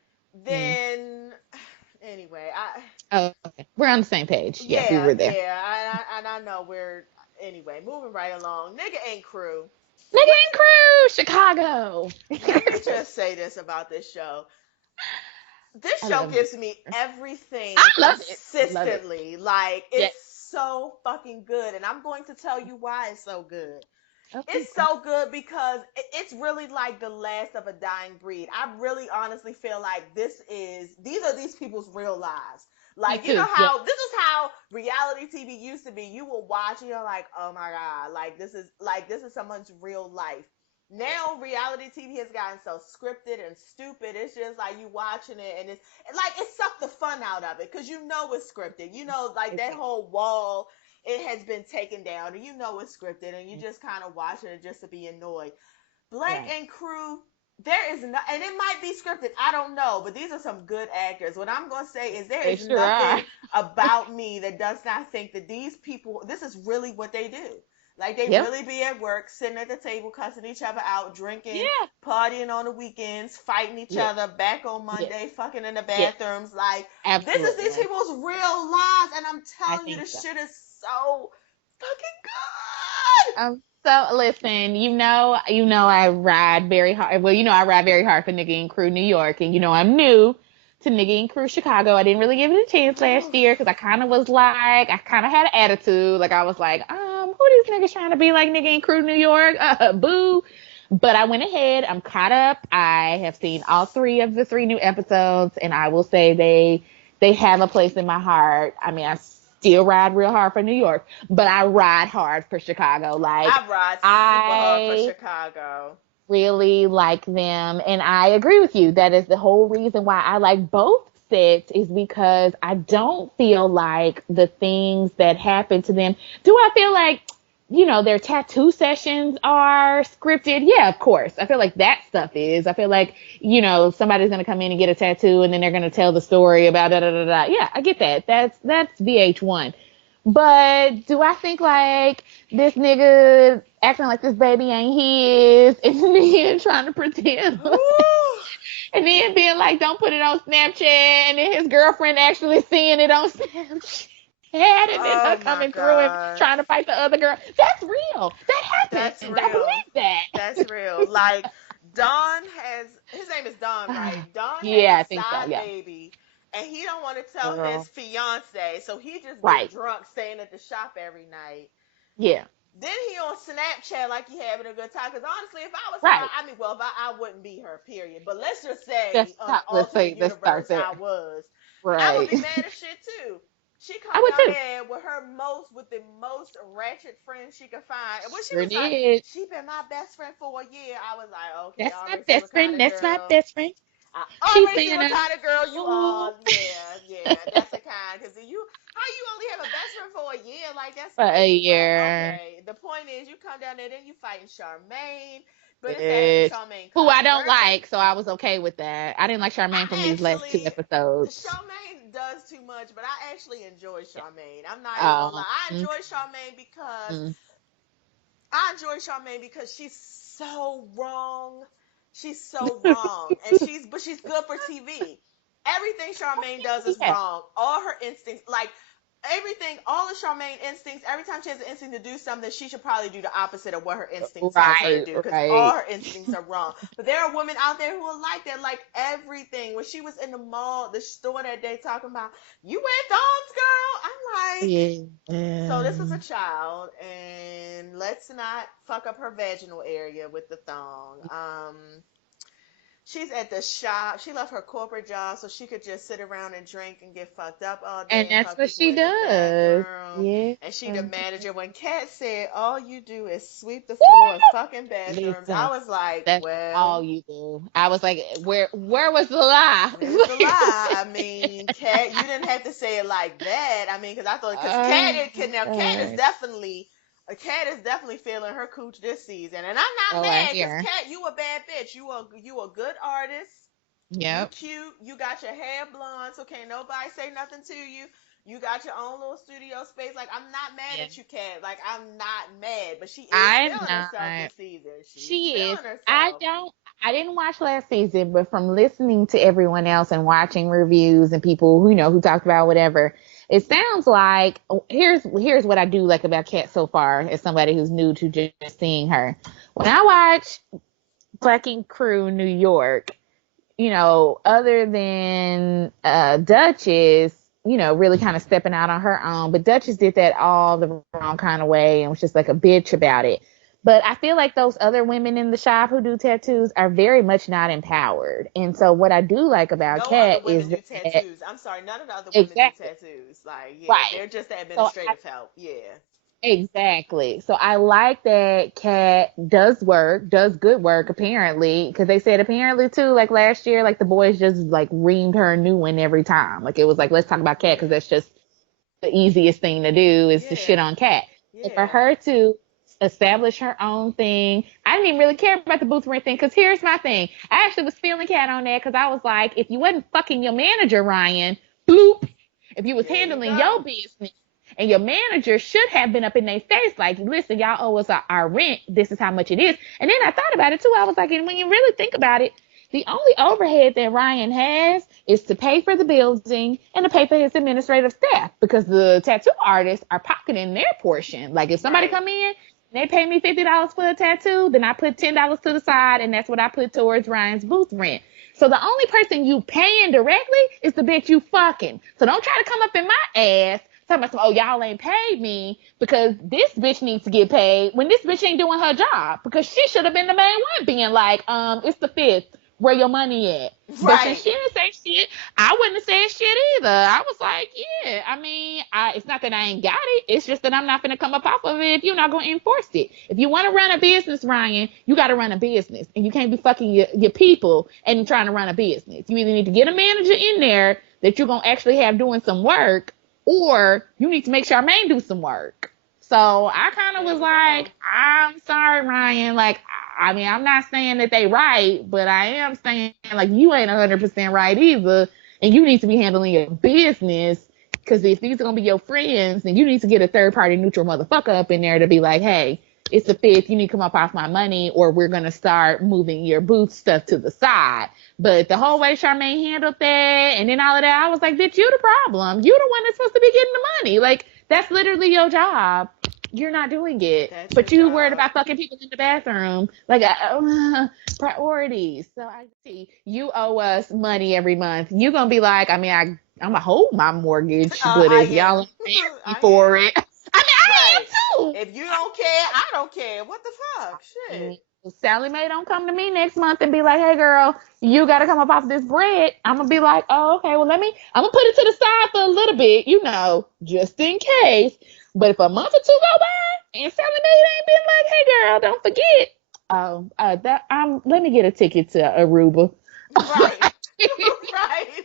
then anyway, okay, we're on the same page. Yeah, we were there. Yeah, and I know we're moving right along. Nigga ain't crew. Chicago. Let me just say this about this show. This show gives me everything consistently. Like, it's so fucking good. And I'm going to tell you why it's so good. Okay. It's so good because it's really like the last of a dying breed. I really honestly feel like these are these people's real lives. Me Like, you know too. Yeah. how this is how reality TV used to be. You will watch and you're like, oh my God, this is someone's real life. Now reality TV has gotten so scripted and stupid. It's just like you watching it and it's like it sucked the fun out of it because you know it's scripted. You know, like that Exactly. whole wall, it has been taken down and you know it's scripted and you just kind of watching it just to be annoyed. Blake Right. and Crew, there is no, and it might be scripted, I don't know, but these are some good actors. What I'm going to say is there They is sure are. nothing about me that does not think that these people, this is really what they do. Like they Yep. really be at work, sitting at the table, cussing each other out, drinking, Yeah. partying on the weekends, fighting each Yes. other, back on Yes. Monday, fucking in the Yes. bathrooms. Like, this is these Absolutely. people's real lives, and I'm I telling you, think this so. shit is so fucking good. So listen, I ride very hard. Well, I ride very hard for Nigga and Crew New York, and I'm new to Nigga and Crew Chicago. I didn't really give it a chance last year because I kind of had an attitude. Like I was like, who these niggas trying to be like Nigga and Crew New York? Boo. But I went ahead. I'm caught up. I have seen all three of the three new episodes, and I will say they have a place in my heart. I mean, I still ride real hard for New York, but I ride hard for Chicago. Like I ride super hard for I Chicago. really like them, and I agree with you. That is the whole reason why I like both sets is because I don't feel like the things that happen to them. Do I feel like their tattoo sessions are scripted? Yeah, of course. I feel like that stuff is. I feel like, somebody's going to come in and get a tattoo and then they're going to tell the story about da da da da. Yeah, I get that. That's VH1. But do I think like this nigga acting like this baby ain't his and then trying to pretend Ooh. and then being like, don't put it on Snapchat, and then his girlfriend actually seeing it on Snapchat, and then her Oh my coming through and God. trying to fight the other girl. That's real. That That's happened. I real. believe that. That's real. Like, Don has, his name is Don, right? Don has Yeah, a I think so. side Yeah. baby, and he don't want to tell his Girl. fiance, so he just get Right. drunk staying at the shop every night. Yeah. Then he on Snapchat like he having a good time. Because honestly, if I was her, Right. I mean, well, I wouldn't be her, period. But let's just say Let's on the stop. Let's alternate say. Let's start universe, there. I was. I would Right. be mad as shit too. She I come would down too. there with the most ratchet friend she could find. And when she Sure was like, did. she been my best friend for a year, I was like, okay, That's I my already see what best kind friend. of That's my girl. best friend. I She's already see saying, what kind of girl you oh, are. Yeah, yeah, that's the kind. Because how you only have a best friend for a year? Like, that's for a crazy. But year. okay, the point is, you come down there, then you fighting Charmaine, but it's having Bitch. Charmaine Who I don't controversial. like, so I was okay with that. I didn't like Charmaine from I these last two actually, episodes. Charmaine does too much, but I actually enjoy Charmaine. I'm not even gonna lie. Um, I mm, enjoy Charmaine because mm. she's so wrong. She's so wrong, and she's good for TV. Everything Charmaine does is Yeah. wrong. All her instincts, like everything, all of Charmaine instincts. Every time she has an instinct to do something, she should probably do the opposite of what her instinct tells her to Right, do, because all right. her instincts are wrong. But there are women out there who are like that. Like everything. When she was in the mall, the store that day, talking about, you wear thongs, girl. I'm like, so this is Yeah. a child, and let's not fuck up her vaginal area with the thong. She's at the shop. She left her corporate job so she could just sit around and drink and get fucked up all And day and that's fuck what people she in the does. bathroom. Yeah. And she the manager. When Kat said all you do is sweep the floor and Woo! fucking bathrooms, I Listen, was like, that's all well, you do. I was like, where was the lie? where's the lie? I mean, Kat, you didn't have to say it like that. I mean, because I thought, because Oh my gosh. Cat is definitely feeling her cooch this season, and I'm not Oh, I mad because hear. Cat, you a bad bitch. You a good artist. You Yep. cute. You got your hair blonde, so can't nobody say nothing to you. You got your own little studio space. Like, I'm not mad Yeah. at you, Cat. Like, I'm not mad, but she is I'm feeling herself not. this season. She's She is. feeling I herself. don't. I didn't watch last season, but from listening to everyone else and watching reviews and people who who talked about whatever, it sounds like here's what I do like about Kat so far as somebody who's new to just seeing her. When I watch Black Ink Crew New York, other than Duchess, really kind of stepping out on her own, but Duchess did that all the wrong kind of way and was just like a bitch about it. But I feel like those other women in the shop who do tattoos are very much not empowered. And so what I do like about No other Kat is women do that tattoos. I'm sorry, none of the other women do exactly tattoos. Like, yeah, right. they're just the So administrative help. Yeah. exactly. So I like that Kat does good work apparently, because they said apparently too, like last year, like the boys just like reamed her a new one every time. Like it was like, let's talk about Kat because Yeah. that's just the easiest thing to do is to shit Yeah. on Kat. But for Yeah. her to establish her own thing, I didn't even really care about the booth rent thing because here's my thing. I actually was feeling Kat on that because I was like, if you wasn't fucking your manager, Ryan, bloop. If you was There you handling your go. business and your manager should have been up in their face, like, listen, y'all owe us our rent. This is how much it is. And then I thought about it too. I was like, and when you really think about it, the only overhead that Ryan has is to pay for the building and to pay for his administrative staff because the tattoo artists are pocketing their portion. Like if somebody Right. come in and they pay me $50 for a tattoo, then I put $10 to the side and that's what I put towards Ryan's booth rent. So the only person you paying directly is the bitch you fucking. So don't try to come up in my ass talking about, oh, y'all ain't paid me because this bitch needs to get paid when this bitch ain't doing her job because she should have been the main one being like, it's the fifth. Where your money at? But since Right. she didn't say shit, I wouldn't have said shit either. I was like, yeah, I mean, it's not that I ain't got it. It's just that I'm not going to come up off of it if you're not going to enforce it. If you want to run a business, Ryan, you got to run a business. And you can't be fucking your people and trying to run a business. You either need to get a manager in there that you're going to actually have doing some work, or you need to make Charmaine do some work. So I kind of There was you go. like, I'm sorry, Ryan. Like, I mean, I'm not saying that they right, but I am saying like you ain't 100% right either, and you need to be handling your business. Because if these are gonna be your friends, then you need to get a third party neutral motherfucker up in there to be like, hey, it's the fifth. You need to come up off my money, or we're gonna start moving your booth stuff to the side. But the whole way Charmaine handled that, and then all of that, I was like, bitch, you the problem. You the one that's supposed to be getting the money. Like that's literally your job. You're not doing it, That's your but you worried job. about fucking people in the bathroom. Like priorities. So I see you owe us money every month. You gonna be like, I mean, I'm gonna hold my mortgage, but I if y'all am. ain't paying me I for am. it, I mean, I Right. am too. If you don't care, I don't care. What the fuck? Shit. Sally Mae don't come to me next month and be like, hey girl, you gotta come up off this bread. I'm gonna be like, oh, okay, well I'm gonna put it to the side for a little bit, just in case. But if a month or two go by and Sally Mae ain't been like, hey girl, don't forget. Oh, let me get a ticket to Aruba. Right. Right.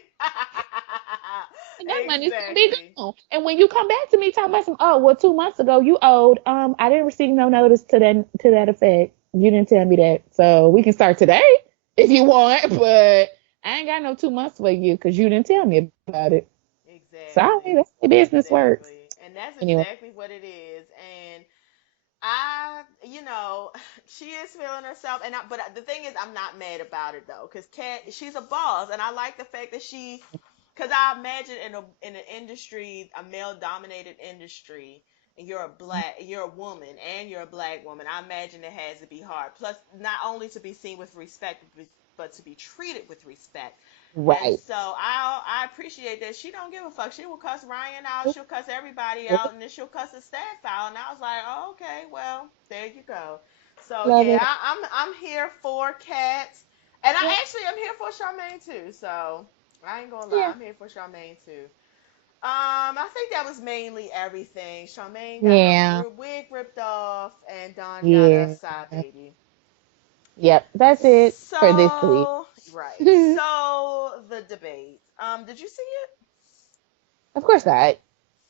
And that money's gonna be Exactly. gone. And when you come back to me talking about some, oh, well, 2 months ago you owed, I didn't receive no notice to that effect. You didn't tell me that, so we can start today if you want, but I ain't got no 2 months for you because you didn't tell me about it. Sorry, Exactly. that's the business works. Exactly. And that's Anyway, exactly what it is. And I, she is feeling herself, but the thing is, I'm not mad about it though, because Kat, she's a boss, and I like the fact that because I imagine in an industry, a male-dominated industry, and you're a woman, and you're a black woman. I imagine it has to be hard. Plus, not only to be seen with respect, but to be treated with respect. And right. so I appreciate that she don't give a fuck. She will cuss Ryan out. She'll cuss everybody out, and then she'll cuss the staff out. And I was like, oh, okay, well, there you go. So Love yeah, it. I'm here for cats, and I actually am here for Charmaine too. So I ain't gonna lie, Yeah. I'm here for Charmaine too. I think that was mainly everything. Charmaine got her Yeah. wig ripped off, and Don got a Yeah. side baby. Yep. That's it for this week. So right. Of So the debate. Did you see it? course not.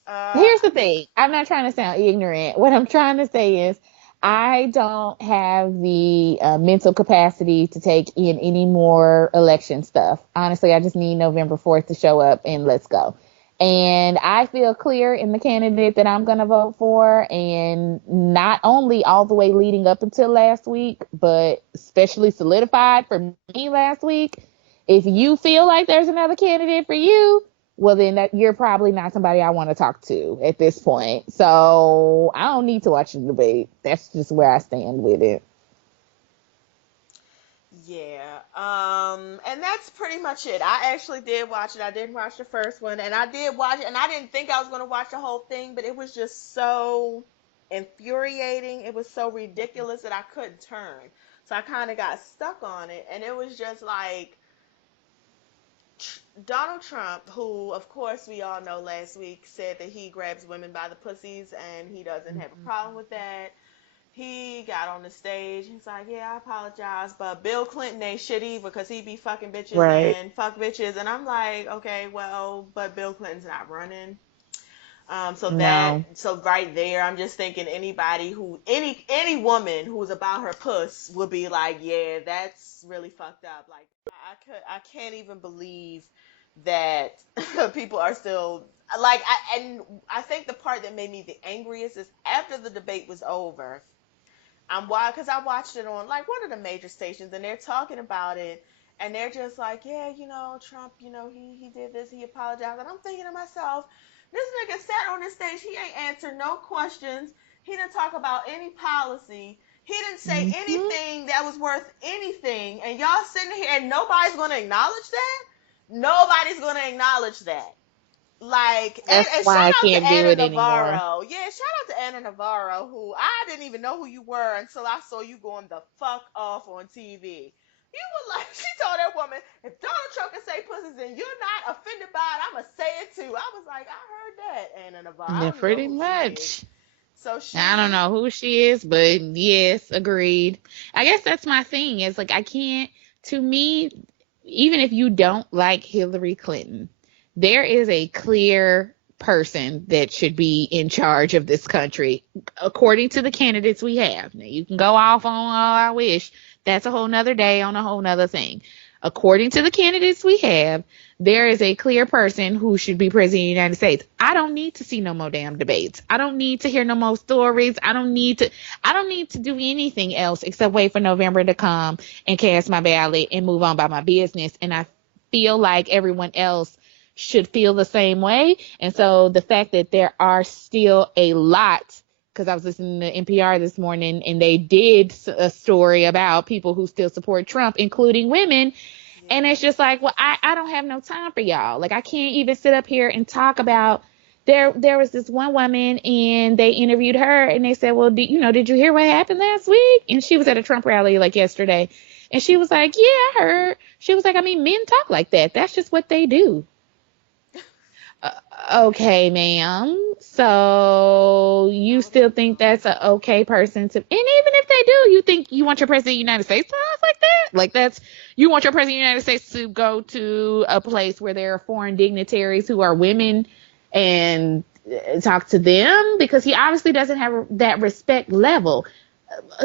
Uh, Here's the thing. I'm not trying to sound ignorant. What I'm trying to say is I don't have the mental capacity to take in any more election stuff. Honestly, I just need November 4th to show up and let's go. And I feel clear in the candidate that I'm going to vote for. And not only all the way leading up until last week, but especially solidified for me last week. If you feel like there's another candidate for you, well then you're probably not somebody I want to talk to at this point. So I don't need to watch the debate. That's just where I stand with it. yeah. And that's pretty much it. I actually did watch it. I didn't watch the first one, and I did watch it, and I didn't think I was gonna watch the whole thing, but it was just so. infuriating. It was so ridiculous that I couldn't turn. So I kind of got stuck on it, and it was just like Donald Trump, who, of course, we all know last week said that he grabs women by the pussies and he doesn't have a problem with that. He got on the stage. He's like, yeah, I apologize, but Bill Clinton ain't shit either because he be fucking bitches Right. and fuck bitches. And I'm like, okay, well, but Bill Clinton's not running. No. So right there, I'm just thinking any woman who's about her puss would be like, yeah, that's really fucked up. Like I can't even believe that people are still like and I think the part that made me the angriest is after the debate was over. I'm wild because I watched it on like one of the major stations and they're talking about it and they're just like, yeah, Trump, he did this, he apologized. And I'm thinking to myself, this nigga sat on this stage, he ain't answered no questions. He didn't talk about any policy. He didn't say Hmm. anything that was worth anything. And y'all sitting here and nobody's gonna acknowledge that? Nobody's gonna acknowledge that. Like, That's and why shout I out to can't do Anna it anymore. Navarro. Yeah, shout out to Anna Navarro, who I didn't even know who you were until I saw you going the fuck off on TV. You were like, she told that woman, if Donald Trump can say pussies and you're not offended by it, I'm going to say it too. I was like, I heard that, Anna Navarro. I Yeah, don't even know pretty who she is. much. So I don't she, know who she is, but yes, agreed. I guess that's my thing. It's like I can't, to me, even if you don't like Hillary Clinton, there is a clear person that should be in charge of this country according to the candidates we have. Now you can go off on all I wish. That's a whole nother day on a whole nother thing. According to the candidates we have, there is a clear person who should be president of the United States. I don't need to see no more damn debates. I don't need to hear no more stories. I don't need to do anything else except wait for November to come and cast my ballot and move on by my business. And I feel like everyone else should feel the same way. And so the fact that there are still a lot, because I was listening to NPR this morning and they did a story about people who still support Trump, including women, and yeah, it's just like, well, I don't have no time for y'all. Like I can't even sit up here and talk about there was this one woman and they interviewed her and they said, well, did you hear what happened last week? And she was at a Trump rally like yesterday. And she was like, yeah, I heard. She was like, I mean, men talk like that. That's just what they do. Uh, okay, ma'am. So you that was still think wild. that's an okay person to, and even if they do, you think you want your president of the United States to act like that? Like you want your president of the United States to go to a place where there are foreign dignitaries who are women and talk to them because he obviously doesn't have that respect level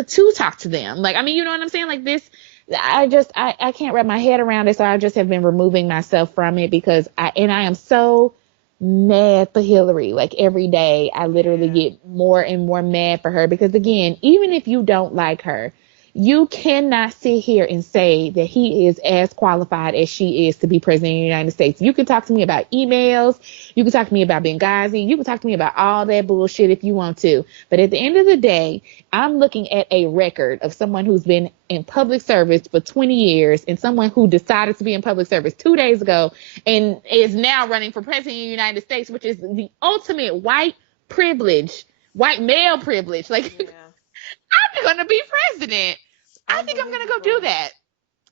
to talk to them. Like, I mean, you know what I'm saying? Like this, I can't wrap my head around it. So I just have been removing myself from it because I am so mad for Hillary. Like every day, I literally Yeah. get more and more mad for her because again, even if you don't like her, you cannot sit here and say that he is as qualified as she is to be president of the United States. You can talk to me about emails. You can talk to me about Benghazi. You can talk to me about all that bullshit if you want to. But at the end of the day, I'm looking at a record of someone who's been in public service for 20 years and someone who decided to be in public service 2 days ago and is now running for president of the United States, which is the ultimate white privilege, white male privilege. Like, Yeah. I'm going to be president. I think I'm going to go do Unbelievable. that.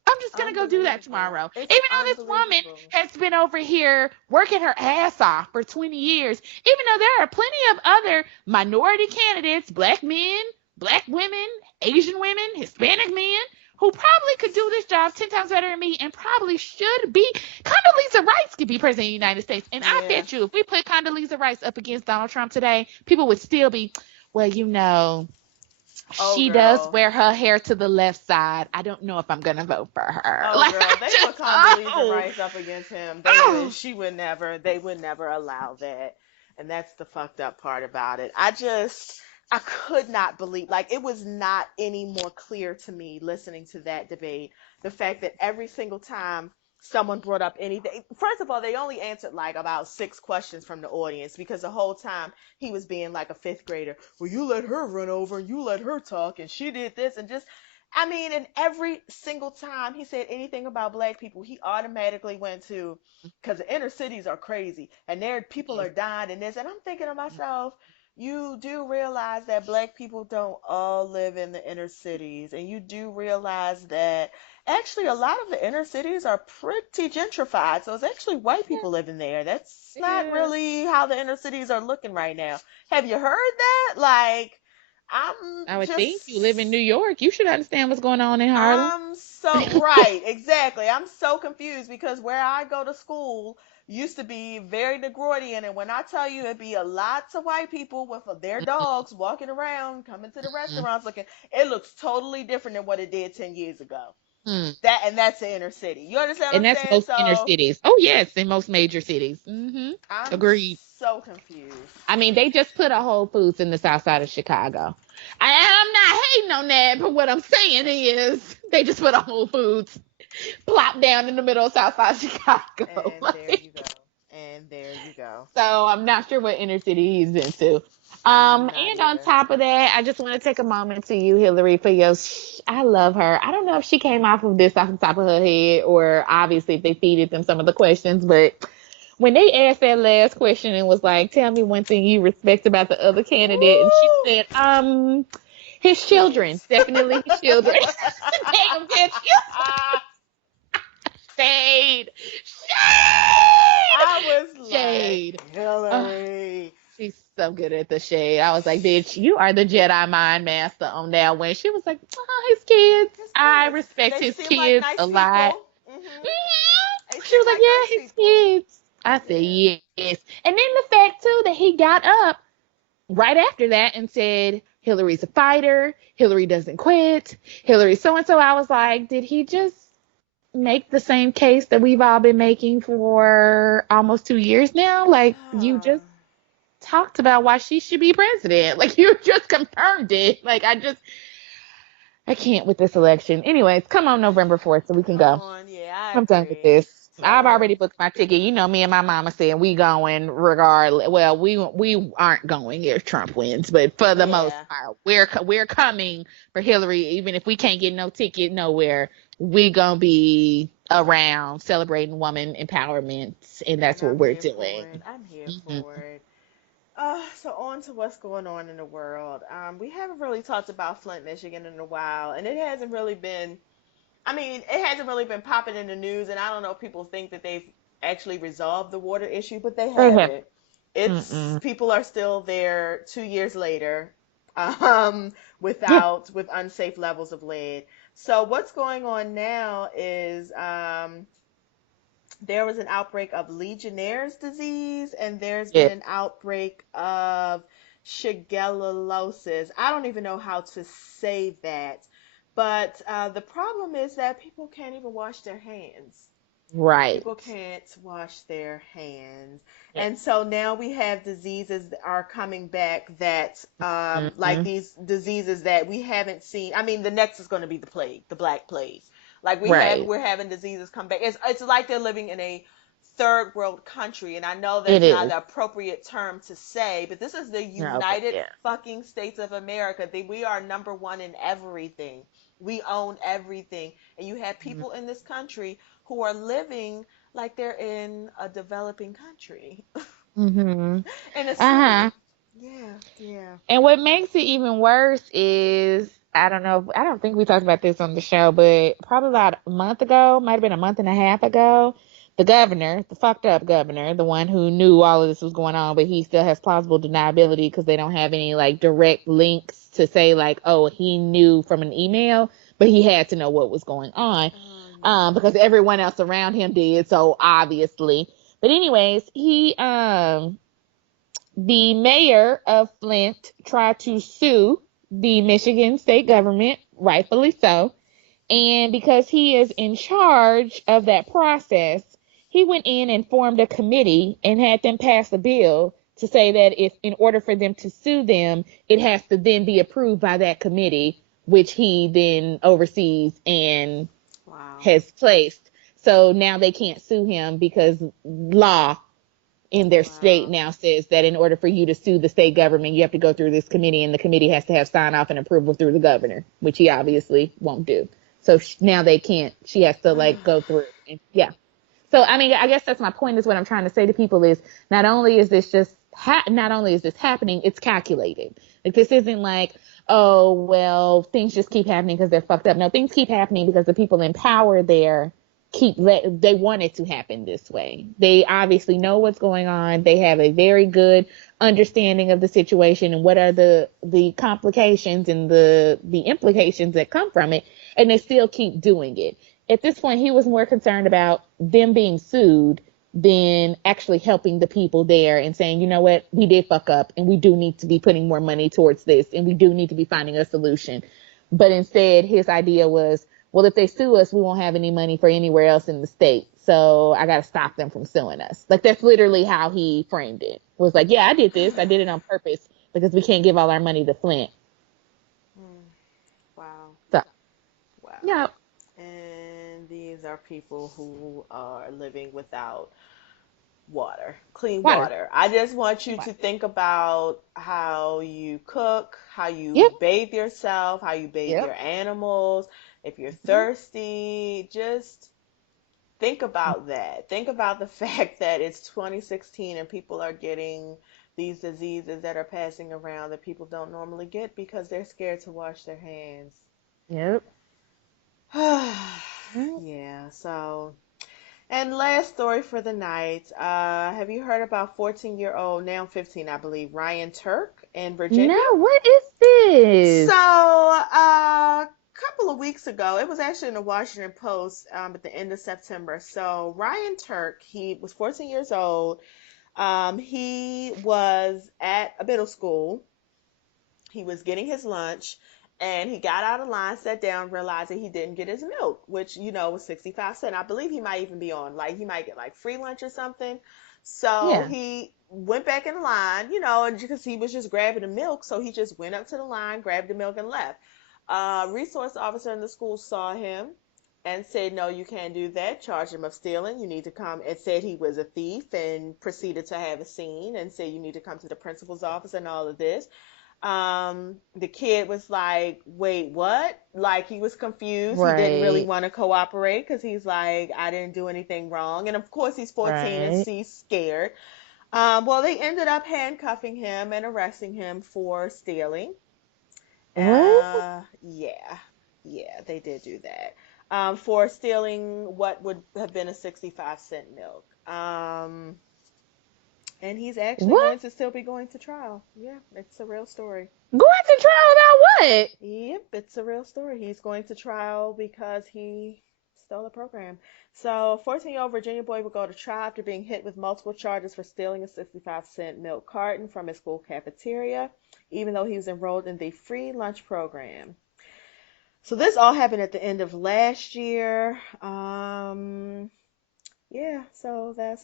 I'm just gonna go do that Unbelievable. tomorrow. It's Even though this woman unbelievable. has been over here working her ass off for 20 years, even though there are plenty of other minority candidates, black men, black women, Asian women, Hispanic men, who probably could do this job 10 times better than me and probably should be. Condoleezza Rice could be president of the United States. And I Yeah. bet you if we put Condoleezza Rice up against Donald Trump today, people would still be, well, Oh, she does girl. wear her hair to the left side. I don't know if I'm gonna vote for her. Oh, Like girl. I They put just Condoleezza Rice up against him. oh, She would never, they would never allow that. And that's the fucked up part about it. I could not believe, like, it was not any more clear to me listening to that debate. The fact that every single time someone brought up anything, first of all, they only answered like about six questions from the audience because the whole time he was being like a fifth grader. Well, you let her run over and you let her talk and she did this and just, I mean, and every single time he said anything about black people, he automatically went to, because the inner cities are crazy and there people are dying and this. And I'm thinking to myself, you do realize that black people don't all live in the inner cities, and you do realize that actually a lot of the inner cities are pretty gentrified. So it's actually white people living there. That's not Yeah. really how the inner cities are looking right now. Have you heard that? Like, I I'm would think you live in New just York. You should understand what's going on in Harlem. I'm so right, exactly. I'm so confused because where I go to school used to be very Negroidian, and when I tell you it'd be a lots of white people with their dogs walking around, coming to the restaurants looking, it looks totally different than what it did 10 years ago. Mm-hmm. That's the inner city. You understand what And I'm that's saying? most inner So cities. Oh yes, in most major cities. I'm Agreed. so confused. I mean, they just put a Whole Foods in the south side of Chicago. I'm not hating on that, but what I'm saying is they just put a Whole Foods plop down in the middle of south side of Chicago. And there you Like, go. And there you go. so I'm not sure what inner city he's into. I'm not And on either. top of that, I just want to take a moment to you, Hillary, for your. I love her. I don't know if she came off of this off the top of her head, or obviously if they feeded them some of the questions, but when they asked that last question and was like, "Tell me one thing you respect about the other candidate," and she Woo! said, his children, Kids. definitely his children." Damn, bitch, you shade, I was like, shade. Oh, Hillary. she's so good at the shade. I was like, bitch, you are the Jedi mind master on that one. She was like, oh, his kids. His I kids. respect They his seem like kids nice a lot. people. They She seem was like, like nice yeah, his people. kids. I said, Yeah. yes. And then the fact, too, that he got up right after that and said, Hillary's a fighter. Hillary doesn't quit. Hillary so and so. I was like, did he just make the same case that we've all been making for almost 2 years now? Like, you just talked about why she should be president. Like, you just confirmed it. Like, I can't with this election. Anyways, come on November 4th so we can Come go. on. Yeah, I I'm done with agree. this. I've So, already booked my ticket. You know, me and my mama saying we going regardless. Well, we aren't going if Trump wins, but for the most yeah. part, we're coming for Hillary. Even if we can't get no ticket nowhere, we gonna be around celebrating woman empowerment, and that's And what I'm we're here for doing. it. I'm here Hmm. for it. So on to what's going on in the world. We haven't really talked about Flint, Michigan in a while, and it hasn't really been. I mean, it hasn't really been popping in the news, and I don't know if people think that they've actually resolved the water issue, but they They have. haven't. It's Mm-mm. people are still there 2 years later, Yeah. with unsafe levels of lead. So what's going on now is there was an outbreak of Legionnaire's disease, and there's been Yeah. an outbreak of shigellosis. I don't even know how to say that, but the problem is that people can't even wash their hands. Right. People can't wash their hands. Yeah. And so now we have diseases that are coming back that, like Mm-hmm. these diseases that we haven't seen. I mean, the next is going to be the plague, the Black Plague. Like Right. we're having diseases come back. It's like they're living in a third world country. And I know It that's not is. the appropriate term to say, but this is the No, but United yeah. fucking States of America. We are number one in everything. We own everything. And you have people in this country who are living like they're in a developing country Mm-hmm. in a Uh-huh. city. Yeah, yeah. And what makes it even worse is I don't think we talked about this on the show, but probably about a month ago, might have been a month and a half ago, the governor, the fucked up governor, the one who knew all of this was going on, but he still has plausible deniability because they don't have any like direct links to say like, oh, he knew from an email, but he had to know what was going on. Oh Because yeah. everyone else around him did, so obviously. But anyways, he the mayor of Flint tried to sue the Michigan state government, rightfully so. And because he is in charge of that process, he went in and formed a committee and had them pass a bill to say that if, in order for them to sue them, it has to then be approved by that committee, which he then oversees and Wow. has placed. So now they can't sue him because law in their state Wow. now says that in order for you to sue the state government, you have to go through this committee, and the committee has to have sign off and approval through the governor, which he obviously won't do. So now they can't. She has to like go through. And, yeah. So I mean, I guess that's my point. Is what I'm trying to say to people is not only is this just not only is this happening, it's calculated. Like, this isn't like, oh, well, things just keep happening because they're fucked up. No, things keep happening because the people in power there they want it to happen this way. They obviously know what's going on. They have a very good understanding of the situation and what are the complications and the implications that come from it, and they still keep doing it. At this point, he was more concerned about them being sued than actually helping the people there and saying, you know what, we did fuck up and we do need to be putting more money towards this and we do need to be finding a solution. But instead, his idea was, well, if they sue us, we won't have any money for anywhere else in the state. So I got to stop them from suing us. Like, that's literally how he framed it. Was like, yeah, I did this. I did it on purpose because we can't give all our money to Flint. Wow. So, Wow. yeah. And these are people who are living without clean Water. water. I just want you to think about how you cook, how you Yep. bathe yourself, how you bathe Yep. your animals. If you're thirsty, just think about that. Think about the fact that it's 2016 and people are getting these diseases that are passing around that people don't normally get because they're scared to wash their hands. Yep. Yeah, so. And last story for the night. Have you heard about 14-year-old, now 15, I believe, Ryan Turk in Virginia? No, what is this? So, a couple of weeks ago, it was actually in the Washington Post at the end of September. So, Ryan Turk, he was 14 years old. He was at a middle school. He was getting his lunch. And he got out of line, sat down, realized that he didn't get his milk, which, was 65 cents. I believe he might even be on, he might get free lunch or something. So he went back in the line, and because he was just grabbing the milk. So he just went up to the line, grabbed the milk and left. Resource officer in the school saw him and said, no, you can't do that. Charged him of stealing. You need to come, and said he was a thief and proceeded to have a scene and said, you need to come to the principal's office and all of this. The kid was like, wait, what? He was confused. He didn't really want to cooperate because he's like, I didn't do anything wrong. And of course he's 14 and he's scared. Well, they ended up handcuffing him and arresting him for stealing. What? Yeah, they did do that. For stealing what would have been a 65-cent milk. And he's actually going to still be going to trial. Yeah, it's a real story. Going to trial about what? Yep, it's a real story. He's going to trial because he stole a program. So, a 14-year-old Virginia boy will go to trial after being hit with multiple charges for stealing a 65-cent milk carton from his school cafeteria, even though he was enrolled in the free lunch program. So, this all happened at the end of last year. Yeah, so that's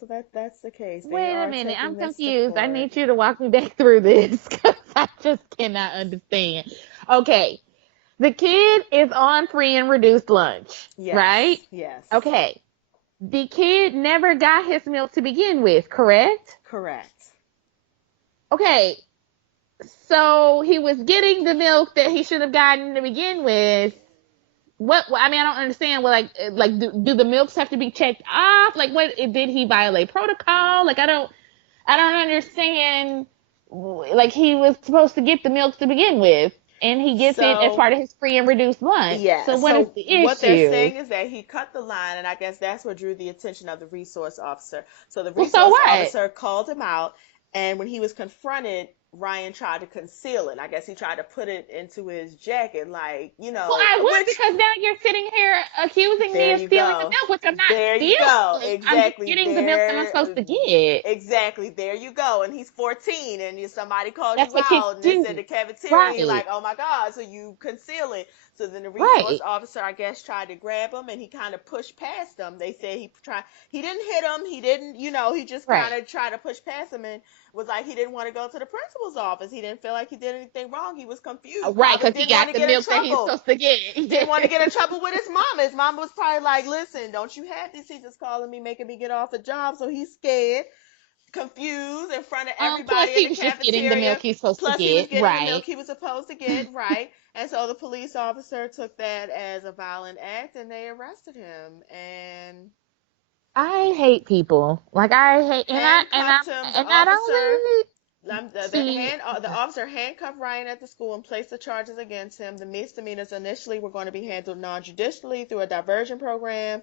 the case. Wait a minute, I'm confused. I need you to walk me back through this because I just cannot understand. Okay, the kid is on free and reduced lunch, right? Yes. Okay, the kid never got his milk to begin with, correct? Correct. Okay, so he was getting the milk that he should have gotten to begin with. I mean, I don't understand. Well, do the milks have to be checked off? What did he violate protocol? I don't understand. He was supposed to get the milks to begin with, and he gets it as part of his free and reduced lunch. Yeah. So what is the issue? What they're saying is that he cut the line, and I guess that's what drew the attention of the resource officer. So the resource officer called him out, and when he was confronted, Ryan tried to conceal it. I guess he tried to put it into his jacket, Well, I would, because now you're sitting here accusing me of stealing the milk, which I'm not stealing. You go. Exactly. I'm getting the milk that I'm supposed to get. Exactly. There you go. And he's 14, and somebody called you out, and it's in the cafeteria. Right. You're like, oh my God. So you conceal it. So then the resource officer, I guess, tried to grab him, and he kind of pushed past him. They said he didn't hit him. He didn't, he just kind of tried to push past him and was like, he didn't want to go to the principal's office. He didn't feel like he did anything wrong. He was confused. Right, because he got the milk that he's supposed to get. He didn't want to get in trouble with his mama. His mama was probably like, listen, don't you have these teachers calling me, making me get off the job? So he's scared, confused in front of everybody in the cafeteria. Plus, he was just getting the milk he's supposed to get. He was getting the milk he was supposed to get, right? And so the police officer took that as a violent act, and they arrested him. And I hate people. I hate, and not only The officer handcuffed Ryan at the school and placed the charges against him. The misdemeanors initially were going to be handled non-judicially through a diversion program,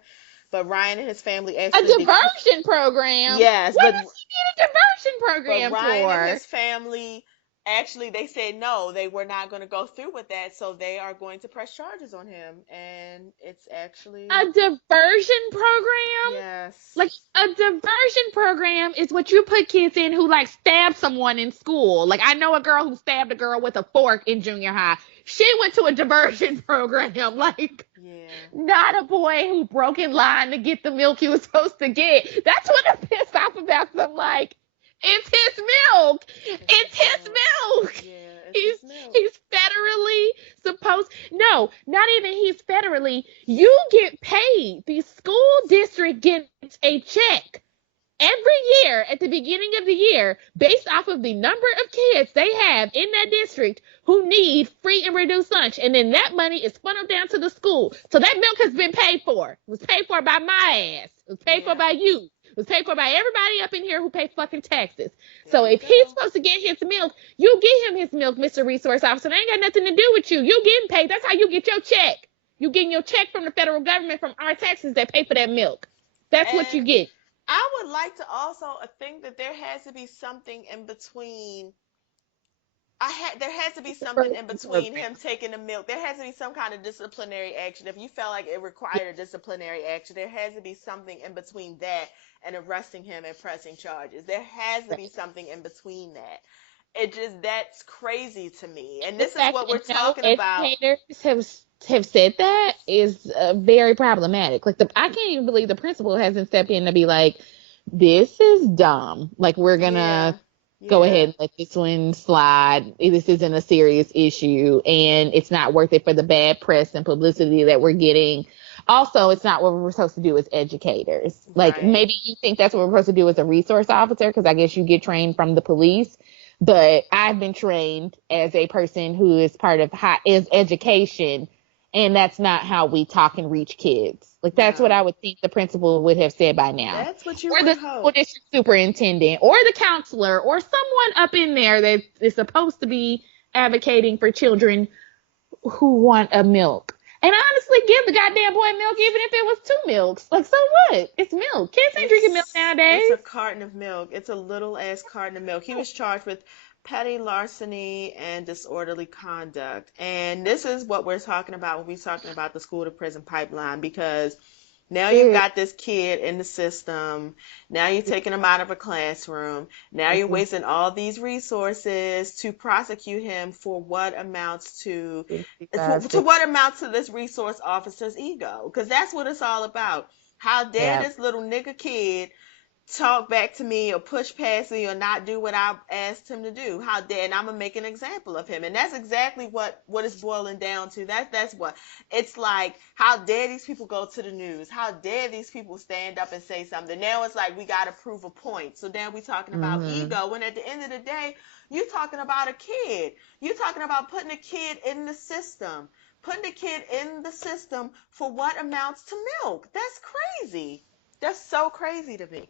but Ryan and his family A actually diversion program? Yes, What does he need a diversion but program Ryan and for? his family actually they said no, they were not going to go through with that, so they are going to press charges on him, and it's actually A diversion program? yes. Like, a diversion program is what you put kids in who, like, stab someone in school. Like, I know a girl who stabbed a girl with a fork in junior high. She went to a diversion program. Like, Yeah. not a boy who broke in line to get the milk he was supposed to get. That's what I'm pissed off about. I'm like, it's his milk. It's his milk. Yeah, He's it's his milk. he's federally supposed. No, not even he's federally. You get paid. The school district gets a check every year at the beginning of the year based off of the number of kids they have in that district who need free and reduced lunch. And then that money is funneled down to the school. So that milk has been paid for. It was paid for by my ass. It was paid for by you. It was paid for by everybody up in here who pays fucking taxes. So if he's supposed to get his milk, you get him his milk, Mr. Resource Officer. It ain't got nothing to do with you. You getting paid. That's how you get your check. You getting your check from the federal government from our taxes that pay for that milk. That's what you get. I would like to also think that there has to be something in between. There has to be something in between him taking the milk. There has to be some kind of disciplinary action. If you felt like it required disciplinary action, there has to be something in between that and arresting him and pressing charges. There has to be something in between that. That's crazy to me. And this is what we're talking about. Educators have said that is very problematic. Like, I can't even believe the principal hasn't stepped in to be like, this is dumb. Like, we're gonna go ahead and let this one slide. This isn't a serious issue, and it's not worth it for the bad press and publicity that we're getting. Also, it's not what we're supposed to do as educators. Like, maybe you think that's what we're supposed to do as a resource officer, because I guess you get trained from the police. But I've been trained as a person who is part of is education, and that's not how we talk and reach kids. Like, that's what I would think the principal would have said by now. That's what you or would the hope. school district superintendent, or the counselor, or someone up in there that is supposed to be advocating for children who want a milk. And honestly, give the goddamn boy milk, even if it was 2 milks. Like, so what? It's milk. Kids ain't drinking milk nowadays. It's a carton of milk. It's a little ass carton of milk. He was charged with petty larceny and disorderly conduct. And this is what we're talking about when we're talking about the school to prison pipeline, because now you've got this kid in the system. Now you're taking him out of a classroom. Now you're wasting all these resources to prosecute him for what amounts to this resource officer's ego. Because that's what it's all about. How dare this little nigga kid talk back to me or push past me or not do what I asked him to do? How dare, and I'm gonna make an example of him. And that's exactly what it's boiling down to. That's what it's like. How dare these people go to the news? How dare these people stand up and say something? Now it's like we gotta prove a point. So now we're talking about ego, when at the end of the day, you're talking about a kid. You're talking about putting a kid in the system. Putting a kid in the system for what amounts to milk. That's crazy. That's so crazy to me.